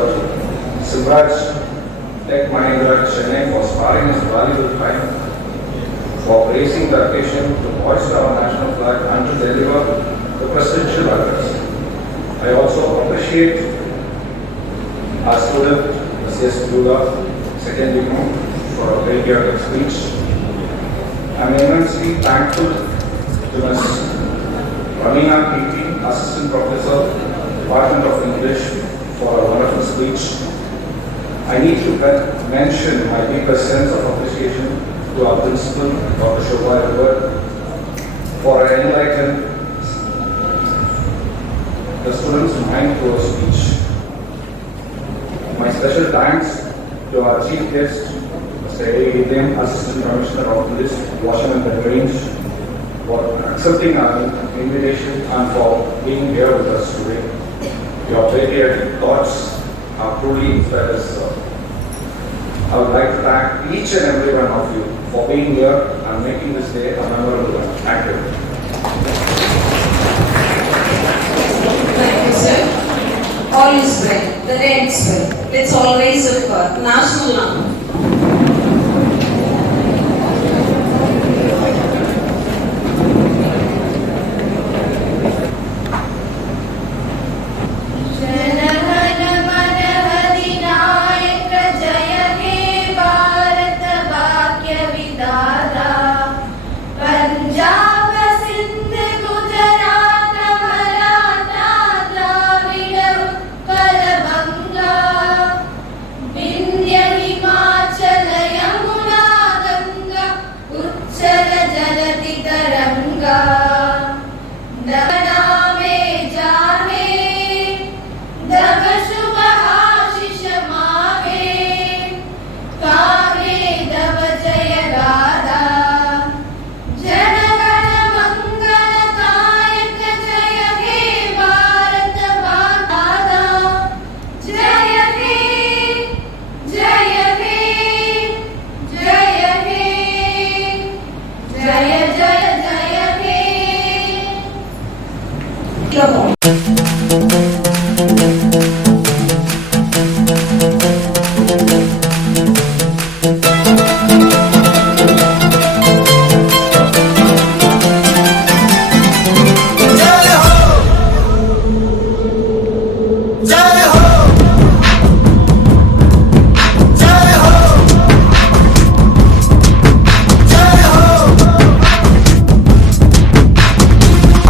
Sivraj Tech Mahindra Chennai for sparing his valuable time for raising the occasion to hoist our national flag and to deliver the presidential address. I also appreciate our student, Mrs. Dula, second degree, for a patriotic speech. I am immensely thankful to Ms. Ramina P.T., Assistant Professor, Department of English, for a wonderful speech. I need to mention my deepest sense of appreciation to our principal, Dr. Shobha Edward, for enlightening the students' mind to our speech. My special thanks to our Chief Guest, Mr. A. Idem, Assistant Commissioner of Police, Washington and Range, for accepting our invitation and for being here with us today. Your patriotic thoughts are truly inspired us. I would like to thank each and every one of you for being here and making this day a memorable one. Thank you. Thank you, sir. All is well. The day ends well. Let's all raise up for national anthem. India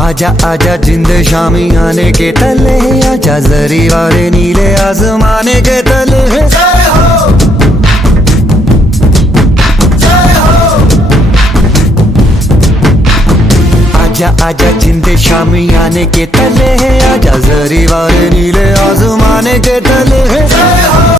आजा आजा जिंद शामी आने के तले, आजा जरी वाले नीले आसमाने के तले। जय हो जय हो। आजा आजा जिंद शामी आने के तले, आजा जरी वाले नीले आसमाने के तले। जय हो।